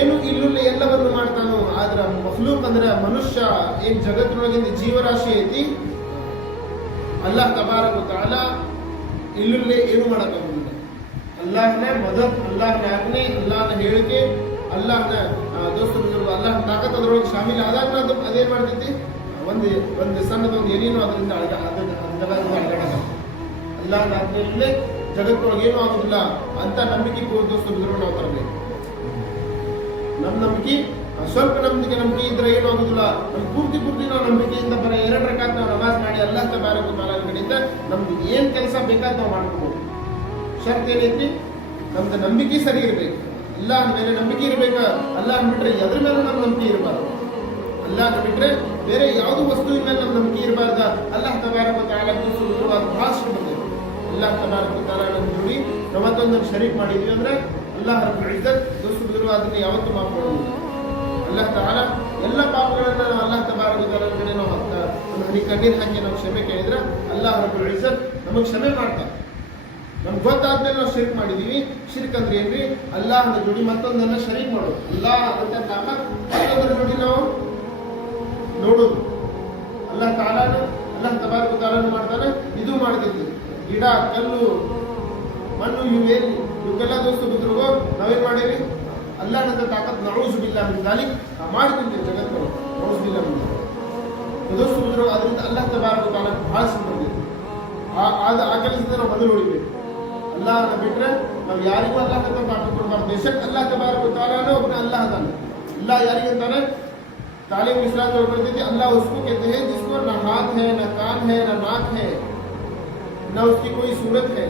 ಏನು ಇಲ್ಲುಲ್ಲ ಎಲ್ಲವನ್ನು ಮಾಡ್ತಾನೋ, ಆದ್ರ ಮಫ್ಲೂಕ್ ಅಂದ್ರೆ ಮನುಷ್ಯ ಏನ್ ಜಗತ್ತಿನೊಳಗಿಂದ ಜೀವರಾಶಿ ಐತಿ? ಅಲ್ಲಾಹ್ ತಬಾರಕ ತಾಲ ಇಲ್ಲುಲ್ಲೇ ಏನು ಮಾಡಕ್ಕಾಗುದಿಲ್ಲ. ಅಲ್ಲಾಹನ ಮದತ್ ಅಲ್ಲಾಹನ ಆಜ್ಞೆ ಅಲ್ಲಾಹನ ಹೇಳಿಕೆ, ಅಲ್ಲಾಹನ ದೋಸ್ತರು ಅಲ್ಲಾಹನ ತಾಕತ್ ಅದರೊಳಗೆ ಶಾಮಿಲ್ ಆದಾಗ ಅದು ಅದೇನ್ ಮಾಡ್ತೈತಿ? ಒಂದು ಒಂದು ಸಣ್ಣದೊಂದು ಏನೇನು ಅದರಿಂದ ಅಳಗ ಅಳಗಾಡಲ್ಲ. ಅಲ್ಲಾಹನ ಆಜ್ಞೆಯಲ್ಲೇ ಜಗತ್ತೊಳಗೆ ಏನೂ ಆಗುದಿಲ್ಲ ಅಂತ ನಂಬಿಕೆ ದೋಸ್ತರು ನಾವು ತರಬೇಕು. ನಮ್ಮ ನಂಬಿಕೆ ಸ್ವಲ್ಪ ನಂಬಿಕೆ ನಂಬಿಕೆ ಇದ್ರೆ ಏನು ಆಗುದಿಲ್ಲ. ನಮ್ಮ ಪೂರ್ತಿ ಪೂರ್ತಿ ನಾವು ನಂಬಿಕೆಯಿಂದ ಬರ ಎರಡು ರಕಾತ್ ನಾವು ನಮಾಜ್ ಮಾಡಿ ಅಲ್ಲ ತಬಾರಕ ತಾಲ ಕಡೆಯಿಂದ ನಮ್ದು ಏನ್ ಕೆಲಸ ಬೇಕಾದ್ ನಾವು ಮಾಡ್ಕೋಬಹುದು ಶರ್ತ್ ಏನೈತಿ ನಮ್ದು ನಂಬಿಕೆ ಸರಿ ಇರ್ಬೇಕು. ಇಲ್ಲ ಮೇಲೆ ನಂಬಿಕೆ ಇರಬೇಕು. ಅಲ್ಲ ಅಂದ್ಬಿಟ್ರೆ ಎದ್ರ ಮೇಲೆ ನಮ್ಮ ನಂಬಿಕೆ ಇರಬಾರ್ದು. ಅಲ್ಲ ಅಂದ್ಬಿಟ್ರೆ ಬೇರೆ ಯಾವ್ದು ವಸ್ತುವಿನ ಮೇಲೆ ನಮ್ಮ ನಂಬಿಕೆ ಇರಬಾರ್ದ? ಅಲ್ಲ ತಬಾರಕ ತಾಲ ಭಾಷೆ ಬಂದಿದೆ ಅಲ್ಲ ತಬಾರಕ ತಾಲ ನಮ್ಮ ಜೋಡಿ ಶರೀಫ್ ಶರೀಕ್ ಮಾಡಿದ್ವಿ ಅಂದ್ರೆ ಅಲ್ಲಾಹ್ ರಬ್ಬುಲ್ ಇಜ್ಜತ್ ಅದನ್ನು ಯಾವತ್ತೂ ಮಾಡೋದಿಲ್ಲ ಅಲ್ಲಾಹ್ ತಾಲ ಎಲ್ಲ ಪಾಪಗಳನ್ನ ನಾವು ಅಲ್ಲಹ ತಬಾರಕ ತಾಲ ಕಡೆ ನಾವು ಅಂತ ಹನಿ ಹಾಕಿ ನಾವು ಕ್ಷಮೆ ಕೇಳಿದ್ರೆ ಅಲ್ಲಾಹ ರಬ್ಬುಲ್ ಇಜ್ಜತ್ ನಮಗೆ ಕ್ಷಮೆ ಮಾಡ್ತಾರೆ. ನಮ್ಗೆ ಗೊತ್ತಾದ್ಮೇಲೆ ನಾವು ಶಿರ್ಕ್ ಮಾಡಿದೀವಿ, ಶಿರ್ಕ್ ಅಂದ್ರೆ ಏನ್ರಿ? ಅಲ್ಲಾಹನ ಜೋಡಿ ಮತ್ತೊಂದನ್ನ ಶರೀಕ್ ಮಾಡೋದು. ಅಲ್ಲಾಹ ಅಂತ ತಾಲ ಮತ್ತೊಂದರ ಜೋಡಿ ನಾವು ನೋಡೋದು. ಅಲ್ಲ ತಾಲಾನು ಅಲ್ಲ ತಬಾರಕ ತಾಲಾನು ಮಾಡ್ತಾನೆ, ಇದು ಮಾಡ್ತಿದ್ವಿ. ಗಿಡ, ಕಲ್ಲು, ಮಣ್ಣು ಇವೇನು ಇವಕ್ಕೆಲ್ಲ ದೋಸ್ತು ಬಿದ್ರು ನಾವೇನ್ ಮಾಡೀವಿ اللہ نے تو طاقت نعوذ باللہ من ذالک ہمارے دن کے جگت کرو، نعوذ باللہ من ذالک۔ تو دوستو بزرگ حضرت اللہ تبارک و تعالیٰ کو بہت سمجھ دیتے آج آگے سے طرح بدل ہوئی پہ۔ اللہ نے بیٹھ رہے ہیں یاری کو اللہ تبارک و بیٹر ನಾವು ಯಾರಿಗೂ ಅಲ್ಲ ಕತೆ ಮಾಡ್ಕೊಡ್ಬಾರ್ದು ದೇಶಕ್ಕೆ ಅಲ್ಲ ತಬಾರಕು ತಾಲಾನು ಒಬ್ಬನ ಅಲ್ಲ اللہ یاری کے ಅಂತಾನೆ تعلیم اسلام میں کرتے تھے، اللہ اس کو کہتے ہیں جس کو نہ ہاتھ ہے، نہ کان ہے، نہ ناک ہے، نہ اس کی کوئی صورت ہے۔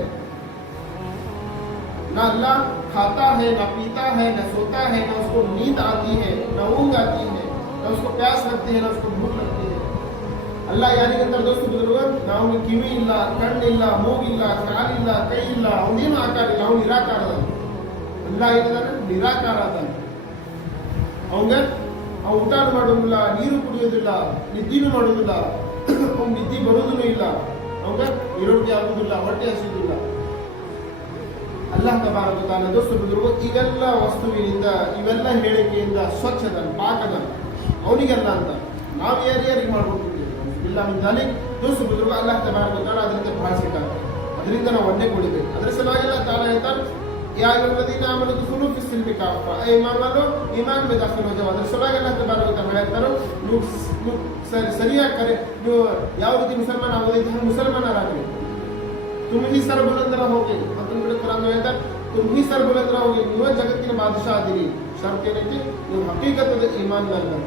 نہ اللہ खाता है न पीता है न सोता है न उसको नींद आती है न ऊंग आती है न उसको प्यास लगती है न उसको भूख लगती है ಅಲ್ಲ ಯಾರಿಗಂತ ದೋಸ್ತು ಬಿದ್ರು ನಾವು ಕಿವಿ ಇಲ್ಲ ಕಣ್ಣಿಲ್ಲ ಮೂಗಿಲ್ಲ ಕಾಲಿಲ್ಲ ಕೈ ಇಲ್ಲ ಅವನೇನು ಆಕಾರ ಇಲ್ಲ ಅವ್ನು ನಿರಾಕಾರ ಅದಾನ. ಅಲ್ಲ ಏನಿದಾನೆ ನಿರಾಕಾರ ಅದಾನೆ ಅವಂಗ ಅವ ಊಟ ಮಾಡೋದಿಲ್ಲ ನೀರು ಕುಡಿಯೋದಿಲ್ಲ ನಿದ್ದಿನೂ ಮಾಡೋದಿಲ್ಲ ಅವ್ನ ನಿದ್ದಿ ಬರೋದೂ ಇಲ್ಲ ಅವಂಗ ಇರೋಕೆ ಆಗುದಿಲ್ಲ ಹೊಟ್ಟೆ ಹಸಿದಿಲ್ಲ ಅಲ್ಲಾಹ್ ತಬಾರಕ ತಾಲ ದೋಸ್ತು ಬಿದ್ರು ಇವೆಲ್ಲ ವಸ್ತುವಿನಿಂದ, ಇವೆಲ್ಲ ಹೇಳಿಕೆಯಿಂದ ಸ್ವಚ್ಛದ ಪಾಕದ ಅವನಿಗೆಲ್ಲ ಅಂತ ನಾವು ಯಾರ್ಯಾರಿಗೆ ಮಾಡ್ಕೊಟ್ಟಿದ್ದೀವಿ ಇಲ್ಲ ಅಂತಾನೆ ದೋಸ್ತು ಬಿದ್ರು ಅಲ್ಲಾಹ ತಬಾರಕ ತಾಲ ಅದರಿಂದ ಭಾಷಿಕ ಅದರಿಂದ ನಾವು ಒಂದೇ ಕೊಡಬೇಕು ಅದರ ಸಲುವಾಗಿ ತಾನ ಹೇಳ್ತಾರೆ ಯಾ ನಾವು ಆಮನು ದುಖುಲು ಫಿ ಸಿಲ್ಮಿ ಕಾಫಾ. ಏ ಇಮಾನ್ ಅದರ ದಾಖಲು ಹೋಜಾವ ಅದ್ರ ಸಲುವಾಗಿ ಅಲ್ಲಹ ತಬಾರಕ ತಾಲ ಹೇಳ್ತಾರೆ ನೀವು ಸರಿ, ಸರಿಯಾಗಿ ಕರೆ, ನೀವು ಯಾವ ರೀತಿ ಮುಸಲ್ಮಾನ ಆಗೋದೈತೆ ಹಂಗೆ ಮುಸಲ್ಮಾನರಾಗ್ರಿ तुम ही सरबुलंद रहोगे मतलब बड़े कुरान में कहता है तुम ही सरबुलंद रहोगे ನೀವು ಜಗತ್ತಿನ ಬಾದಶಾ ಆದಿರಿ ಶರ್ತ್ ಏನೈತಿ ನೀವು ಹಕೀಕತದ ಈಮಾನ್ ಮೇಲೆ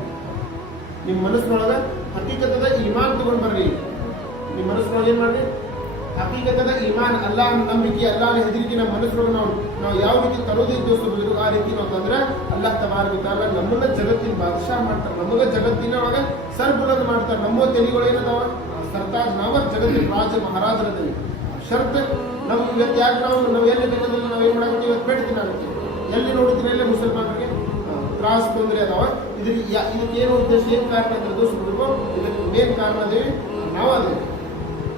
ನಿಮ್ಮ ಮನಸ್ಸಿನೊಳಗ ಹಕೀಕತದ ಈಮಾನ್ ತಗೊಂಡ್ ಬರ್ರಿ ನಿಮ್ಮ ಮನಸ್ಸಿನೊಳಗೆ ಏನ್ ಮಾಡ್ರಿ ಹಕೀಕತದ ಈಮಾನ್ ಅಲ್ಲಾಹ್ ನಂಬಿಕೆ ಅಲ್ಲಾಹ್ ಹೆದರಿಕೆ ನಮ್ಮ ಮನಸ್ಸೊಳಗೆ ನಾವು ನಾವು ಯಾವ ರೀತಿ ತರೋದಿದ್ದು ಸುಬಿದ್ರು ಆ ರೀತಿ ನಾವು ತಂದ್ರೆ ಅಲ್ಲಾಹ್ ತಬಾರಕ ತಾಲ ನಮ್ಮನ್ನ ಜಗತ್ತಿನ ಬಾದಶಾ ಮಾಡ್ತಾರೆ ನಮಗ ಜಗತ್ತಿನ ಒಳಗ ಸರ್ ಬುಲಂದ್ ಮಾಡ್ತಾರೆ ನಮ್ಮ ತೆಲಿಗಳು ಏನದಾವ ಸರ್ತಾಜ್ ನಾವ ಜಗತ್ತಿನ ರಾಜ ಮಹಾರಾಜರದಲ್ಲಿ ಶರ್ತ್ ನಮ್ಮ ಇವತ್ತು ಯಾಕೆ ನಾವು ನಾವು ಎಲ್ಲಿ ಬೇಕಾದ್ರೆ ನಾವು ಏನು ಮಾಡಾಕತ್ತೀವಿ ಇವತ್ತು ಬೇಡ್ತೀನಿ ತಿನ್ನಾಕತ್ತೀವಿ ಎಲ್ಲಿ ನೋಡಿದ್ರೆ ಎಲ್ಲೇ ಮುಸಲ್ಮಾನರಿಗೆ ತ್ರಾಸ, ತೊಂದರೆ ಅದಾವ. ಇದ್ರ ಇದಕ್ಕೆ ಏನು ಉದ್ದೇಶ, ಏನು ಕಾರಣ ಅಂತ ದೋಸ್ತಿರ್ಬೇಕು ಇದಕ್ಕೆ ಮೇನ್ ಕಾರಣ ಅದೇವಿ, ನಾವು ಅದೇ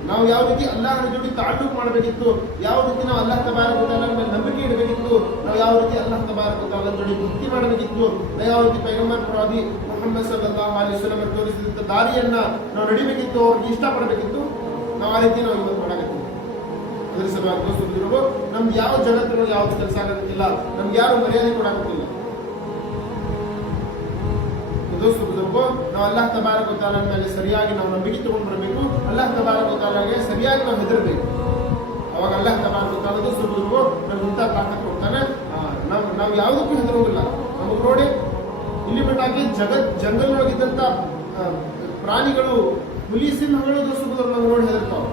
ನಾವು ಯಾವ ರೀತಿ ಅಲ್ಲಾಹನ ಜೊತೆ ತಾಲೂಕ್ ಮಾಡಬೇಕಿತ್ತು, ಯಾವ ರೀತಿ ನಾವು ಅಲ್ಲಹ ತಬಾರಕ ತಾಲ ಮೇಲೆ ನಂಬಿಕೆ ಇಡಬೇಕಿತ್ತು, ನಾವು ಯಾವ ರೀತಿ ಅಲ್ಲಹ ತಬಾರಕ ಜೊತೆ ಭಕ್ತಿ ಮಾಡಬೇಕಿತ್ತು, ನಾವು ಯಾವ ರೀತಿ ಪೈಗಂಬರ್ ಪ್ರವಾದಿ ಮೊಹಮ್ಮದ್ ಸಲ್ಲಾಹ ಅಲೈಹಿ ವಸಲ್ಲಂ ತೋರಿಸಿದಂಥ ದಾರಿಯನ್ನ ನಾವು ನಡಿಬೇಕಿತ್ತು, ಅವ್ರಿಗೆ ಇಷ್ಟಪಡಬೇಕಿತ್ತು, ನಾವು ಆ ರೀತಿ ನಾವು ಇವತ್ತು ಮಾಡಬೇಕಿತ್ತು ಸಲುವಾಗಿ ದೋಸ್ತರು ನಮ್ಗೆ ಯಾವ ಜಗತ್ತಿನೊಳಗೆ ಯಾವ್ದು ಕೆಲಸ ಆಗೋದಿಲ್ಲ ನಮ್ಗೆ ಯಾರು ಮರ್ಯಾದೆ ಕೊಡಾಗುತ್ತಿಲ್ಲ ದೋಸ್ತು, ಬುಜುರ್ಗೋ, ನಾವು ಅಲ್ಲಾಹ್ ತಬಾರಕ ಗೊತ್ತಾಲ ಮೇಲೆ ಸರಿಯಾಗಿ ನಾವು ನಂಬಿಕೆ ತಗೊಂಡು ಬರಬೇಕು. ಅಲ್ಲಾಹ್ ತಬಾರಕ ಗೊತ್ತಾಲಾಗೆ ಸರಿಯಾಗಿ ನಾವು ಹೆದರಬೇಕು. ಅವಾಗ ಅಲ್ಲಾಹ್ ತಬಾರಕ ಗೊತ್ತಾಲದು ದೋಸ್ತು ನಮ್ಗೆ ಇಂಥ ಪಾಠ ಕೊಡ್ತಾನೆ. ನಾವು ನಾವು ಯಾವುದಕ್ಕೂ ಹೆದರೋದಿಲ್ಲ. ನಮಗೆ ನೋಡಿ ಇಲ್ಲಿ ಬಿಟ್ಟಾಗಿ ಜಗತ್ ಜಂಗಲ್ನೊಳಗಿದ್ದಂಥ ಪ್ರಾಣಿಗಳು, ಹುಲಿ, ಸಿಂಹಗಳು ದೋಸ್ತು ನಾವು ನೋಡಿ ಹೆದರ್ತಾವ.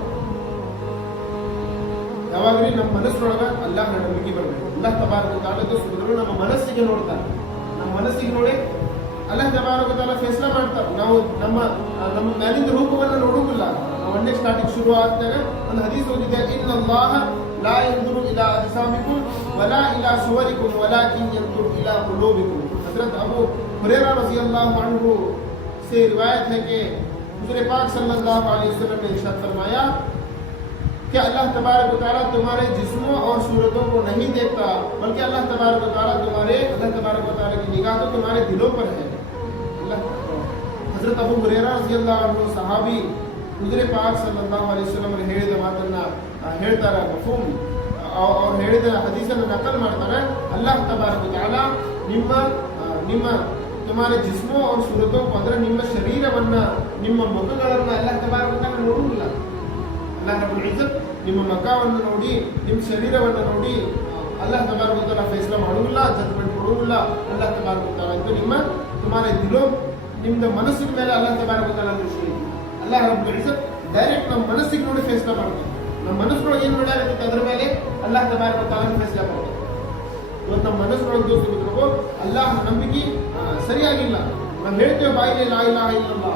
ಯಾವಾಗಲೂ ನಮ್ಮ ಮನಸ್ಸಿನೊಳಗ ಅಲ್ಲಾಹ್ ನಂಬಿಕೆ ಬರಬೇಕು ಅಲ್ಲಾಹ್ ತಬಾರಕ ತಾಲ ದೋಸ್ತು ಬುಜುರ್ಗ ನಮ್ಮ ಮನಸ್ಸಿಗೆ ನೋಡ್ತಾರೆ ನಮ್ಮ ಮನಸ್ಸಿಗೆ ನೋಡಿ ಅಲ್ಲಾಹ್ ತಬಾರಕ ತಾಲ ಫೇಸ್ಲ ಮಾಡ್ತಾರೆ ನಾವು ನಮ್ಮ ಆ, ನಮ್ಮ ಮ್ಯಾಲಿಂದ ರೂಪವನ್ನ ನೋಡುವುದಿಲ್ಲ ನಾವು ಒಂದೇ ಸ್ಟಾರ್ಟಿಂಗ್ ಶುರು ಆದಾಗ ಒಂದು ಹದೀಸ್ ಓದಿದೆ ಇನ್ನ ಅಲ್ಲಾಹ ಲಾ ಯಂದುರು ಇಲಾ ಅಜ್ಸಾಮಿಕುಂ ವಲಾ ಇಲಾ ಸುವರಿಕುಂ ವಲಾಕಿನ್ ಯಂದುರು ಇಲಾ ಕುಲೂಬಿಕುಂ हजरत अबू हुरैरा रजी अल्लाह अन्हु से रिवायत है कि हुजूर पाक सल्लल्लाहु अलैहि वसल्लम ने इरशाद फरमाया کہ اللہ تبارک و تعالیٰ تمہارے جسموں اور صورتوں کو نہیں دیکھتا، بلکہ اللہ تبارک و تعالیٰ تمہارے، اللہ تبارک و تعالیٰ کی نگاہ تو تمہارے دلوں پر ہے۔ اللہ، حضرت ابو حریرہ رضی اللہ عنہ صحابی حضر پاک صلی اللہ علیہ وسلم ہیڑ دماتنا ہیڑ تارا مفہوم، اور ہیڑ تارا حدیثನ ನಕಲ್ اللہ تبارک و تعالیٰ نمہ نمہ تمہارے جسموں اور صورتوں کو اندرہ نمہ شریر ಅಂದ್ರೆ ನಿಮ್ಮ ಶರೀರವನ್ನ ನಿಮ್ಮ ಮುಖಗಳನ್ನ ಅಲ್ಲಾಹ್ ತಬಾರಕ ತಾಲಾ ನೋಡುವುದಿಲ್ಲ ಅಲ್ಲಾಹ್ ರಬುಲ್ ನಿಮ್ಮ ಮಕ್ಕವನ್ನು ನೋಡಿ, ನಿಮ್ಮ ಶರೀರವನ್ನು ನೋಡಿ, ಅಲ್ಲಾಹ್ ತಬಾರಕ ತಾಲ ಫೇಸ್ಲ ಮಾಡುವುದಿಲ್ಲ ಜಜ್ಮೆಂಟ್ ಕೊಡುವುದಿಲ್ಲ, ಅಲ್ಲಾಹ್ ತಬಾರಕ ತಾಲ ಇದು ನಿಮ್ಮ ತುಮಾರೆ ದಿಲೋ ನಿಮ್ದು ಮನಸ್ಸಿನ ಮೇಲೆ ಅಲ್ಲಾಹ್ ತಬಾರಕ ತಾಲ ದೃಷ್ಟಿ. ಅಲ್ಲಾಹ್ ರಬುಲ್ ಇಜ್ಜತ್ ಡೈರೆಕ್ಟ್ ನಮ್ಮ ಮನಸ್ಸಿಗೆ ನೋಡಿ ಫೇಸ್ಲ ಮಾಡ್ತಾರೆ ನಮ್ಮ ಮನಸ್ಸೊಳಗೆ ಏನು ಅಂತ ಅದ್ರ ಮೇಲೆ ಅಲ್ಲಾಹ್ ತಬಾರಕ ಅಂತ ಫೇಸ್ಲ ಮಾಡ್ತಾರೆ ಇವತ್ತು ನಮ್ಮ ಮನಸ್ಸೊಳಗೆ ದೋಸ್ತು ಅಲ್ಲಾಹ್ ನಂಬಿಕೆ ಸರಿಯಾಗಿಲ್ಲ. ನಾವು ಹೇಳ್ತೇವೆ ಬಾಯಿಲೆ ಲಾ ಇಲಾಹ ಇಲ್ಲಲ್ಲ.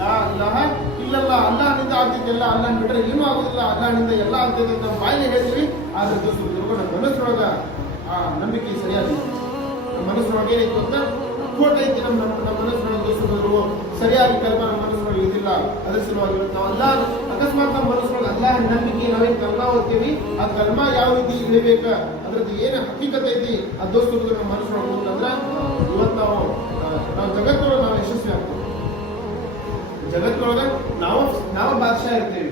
ಲಾ ಇಲಾಹ ಇಲ್ಲಲ್ಲ ಅನ್ನದಿಂದ ಆಗ್ತಿದ್ದೆಲ್ಲ ಅನ್ನ ಬಿಟ್ಟರೆ ಏನೂ ಆಗೋದಿಲ್ಲ. ಅನ್ನಾನಿಂದ ಎಲ್ಲ ಆಗ್ತದೆ ಅಂತ ಬಾಯಿಲೆ ಹೇಳ್ತೀವಿ. ಆದ್ರೆ ದೋಸ್ತು ದುರ್ಗೊಂಡ ನಮ್ಮ ಮನಸ್ಸಿನೊಳಗ ಆ ನಂಬಿಕೆ ಸರಿಯಾಗಿ ನಮ್ಮ ಮನಸ್ಸಿನೊಳಗೆ ಏನೈತಿ ಅಂತ ಕೋಟೈತಿ ಐತಿ. ನಮ್ಮ ನಮ್ಮ ನಮ್ಮ ಮನಸ್ಸೊಳಗೆ ದೋಸ್ತು ಬಿದ್ದರು ಸರಿಯಾಗಿ ಕಲ್ಮ ನಮ್ಮ ಮನಸ್ಸಿನೊಳಗೆ ಇದಿಲ್ಲ ಅದ್ರ ಸಲುವಾಗಿ ನಾವೆಲ್ಲ ಅಕಸ್ಮಾತ್ ನಮ್ಮ ಮನಸ್ಸಿನೊಳಗೆ ಅಲ್ಲ ನಂಬಿಕೆ ನಾವೇನು ಕರ್ಮ ಓದ್ತೀವಿ ಆ ಕಲ್ಮ ಯಾವ ರೀತಿ ಇಳಿಬೇಕ, ಅದ್ರದ್ದು ಏನು ಹಕ್ಕಿಕತೆ ಐತಿ, ಆ ದೋಸ್ತು ಬಿದ್ದರು ನಮ್ಮ ಮನಸ್ಸಿನೊಳಗೆ ಅಂತಂದ್ರೆ ಇವತ್ತು ನಾವು ನಾವು ಜಗತ್ತೊಳಗೆ ನಾವು ಯಶಸ್ವಿ ಆಗ್ತೀವಿ. ಜಗತ್ತೊಳಗೆ ನಾವು ನಾವು ಬಾದಶಾ ಇರ್ತೀವಿ.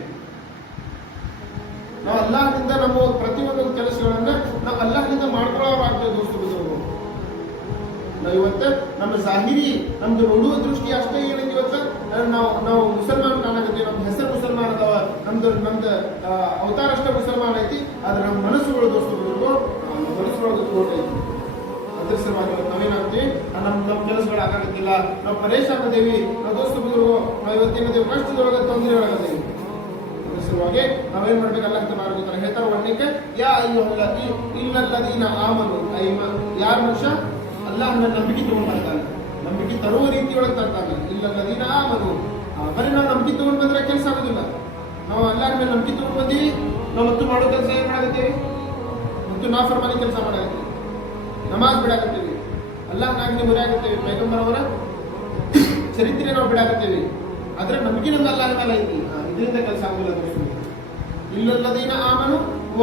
ನಾವು ಅಲ್ಲಾಹದಿಂದ ನಮ್ಮ ಪ್ರತಿಯೊಂದು ಕೆಲಸಗಳನ್ನ ನಾವು ಅಲ್ಲಾಹದಿಂದ ಮಾಡ್ಕೊಳ್ಳೋರಾಗ್ತೇವೆ ದೋಸ್ತು ಬಿದ್ದವರು. ನಾವು ಇವತ್ತು ನಮ್ಮ ಜಾಹಿರಿ, ನಮ್ದು ನೋಡುವ ದೃಷ್ಟಿ ಅಷ್ಟೇ ಏನೈತಿ ಇವತ್ತು? ನಾವು ನಾವು ಮುಸಲ್ಮಾನ್ ಕಾಣಕತ್ತೀವಿ ನಮ್ಮ ಹೆಸರು ಮುಸಲ್ಮಾನ್ ಅದಾವ, ನಮ್ದು ನಮ್ದು ಅವತಾರ ಅಷ್ಟೇ ಮುಸಲ್ಮಾನ್ ಐತಿ, ಆದ್ರೆ ನಮ್ಮ ಮನಸ್ಸುಗಳು ದೋಸ್ತುಗಳು ನಮ್ಮ ಮನಸ್ಸುಗಳು ಕೋಟ್ ಇವತ್ತು ನಾವೇನಾಗ್ತೀವಿ? ನಮ್ಮ ನಮ್ಮ ಕೆಲಸಗಳು ನಾವು ಪರೇಶಾನ್ ದೇವಿ ನಾವು ದೋಸ್ತುಗಳು ನಾವು ಇವತ್ತೇನದೇವಿ ಕಷ್ಟದೊಳಗೆ ತೊಂದರೆ ಒಳಗದೇವಿ ನಾವೇನ್ ಮಾಡ್ಬೇಕಲ್ಲ ಅಂತ ಮಾಡ್ಬೇಕಂತ ಹೇಳ್ತಾರೆ ಒಣ್ಣಕ್ಕೆ, ಯಾ ಅಯ್ಯುಹಲ್ಲದಿ ಇಲ್ಲಲ್ಲದೀನ ಆಮನು ಐಮ ಯಾರ ಮನುಷ್ಯ? ಅಲ್ಲಾಹನ ನಂಬಿಕೆ ತಗೊಂಡ್ ನಂಬಿಕೆ ತರುವ ರೀತಿಯೊಳಗೆ ತರ್ತಾನೆ. ಇಲ್ಲಲ್ಲದೀನ ಆಮನು ಬರೀ ನಾವು ನಂಬಿಕೆ ತಗೊಂಡ್ ಬಂದ್ರೆ ಕೆಲಸ ಆಗೋದಿಲ್ಲ. ನಾವು ಅಲ್ಲಾಹನ ಮೇಲೆ ನಂಬಿಕೆ ತಗೊಂಡ್ ಬಂದೀವಿ. ನಾವು ಮತ್ತು ಮಾಡೋ ಕೆಲಸ ಏನ್ ಮಾಡಾಕತ್ತೀವಿ? ಮತ್ತು ನಾಫರ್ಮಾನಿ ಕೆಲಸ ಮಾಡಾಕತ್ತೀವಿ. ನಮಾಜ್ ಬಿಡಾಕತ್ತೀವಿ. ಅಲ್ಲಾಹ್ ನಾಗ್ನಿ ಮುರಿಯಾಕತ್ತೀವಿ ಪೈಗಂಬರ್ ಅವರ ಚರಿತ್ರೆ ನಾವು ಬಿಡಾಕತ್ತೀವಿ. ಆದ್ರೆ ನಮಗೆ ನಮ್ಮ ಅಲ್ಲಾಹನ ಮೇಲೆ ಐತಿ. ಇದರಿಂದ ಕೆಲಸ ಆಗೋದಿಲ್ಲ ಇಲ್ಲೊಲ್ಲದೇನ ಆಮನು ವ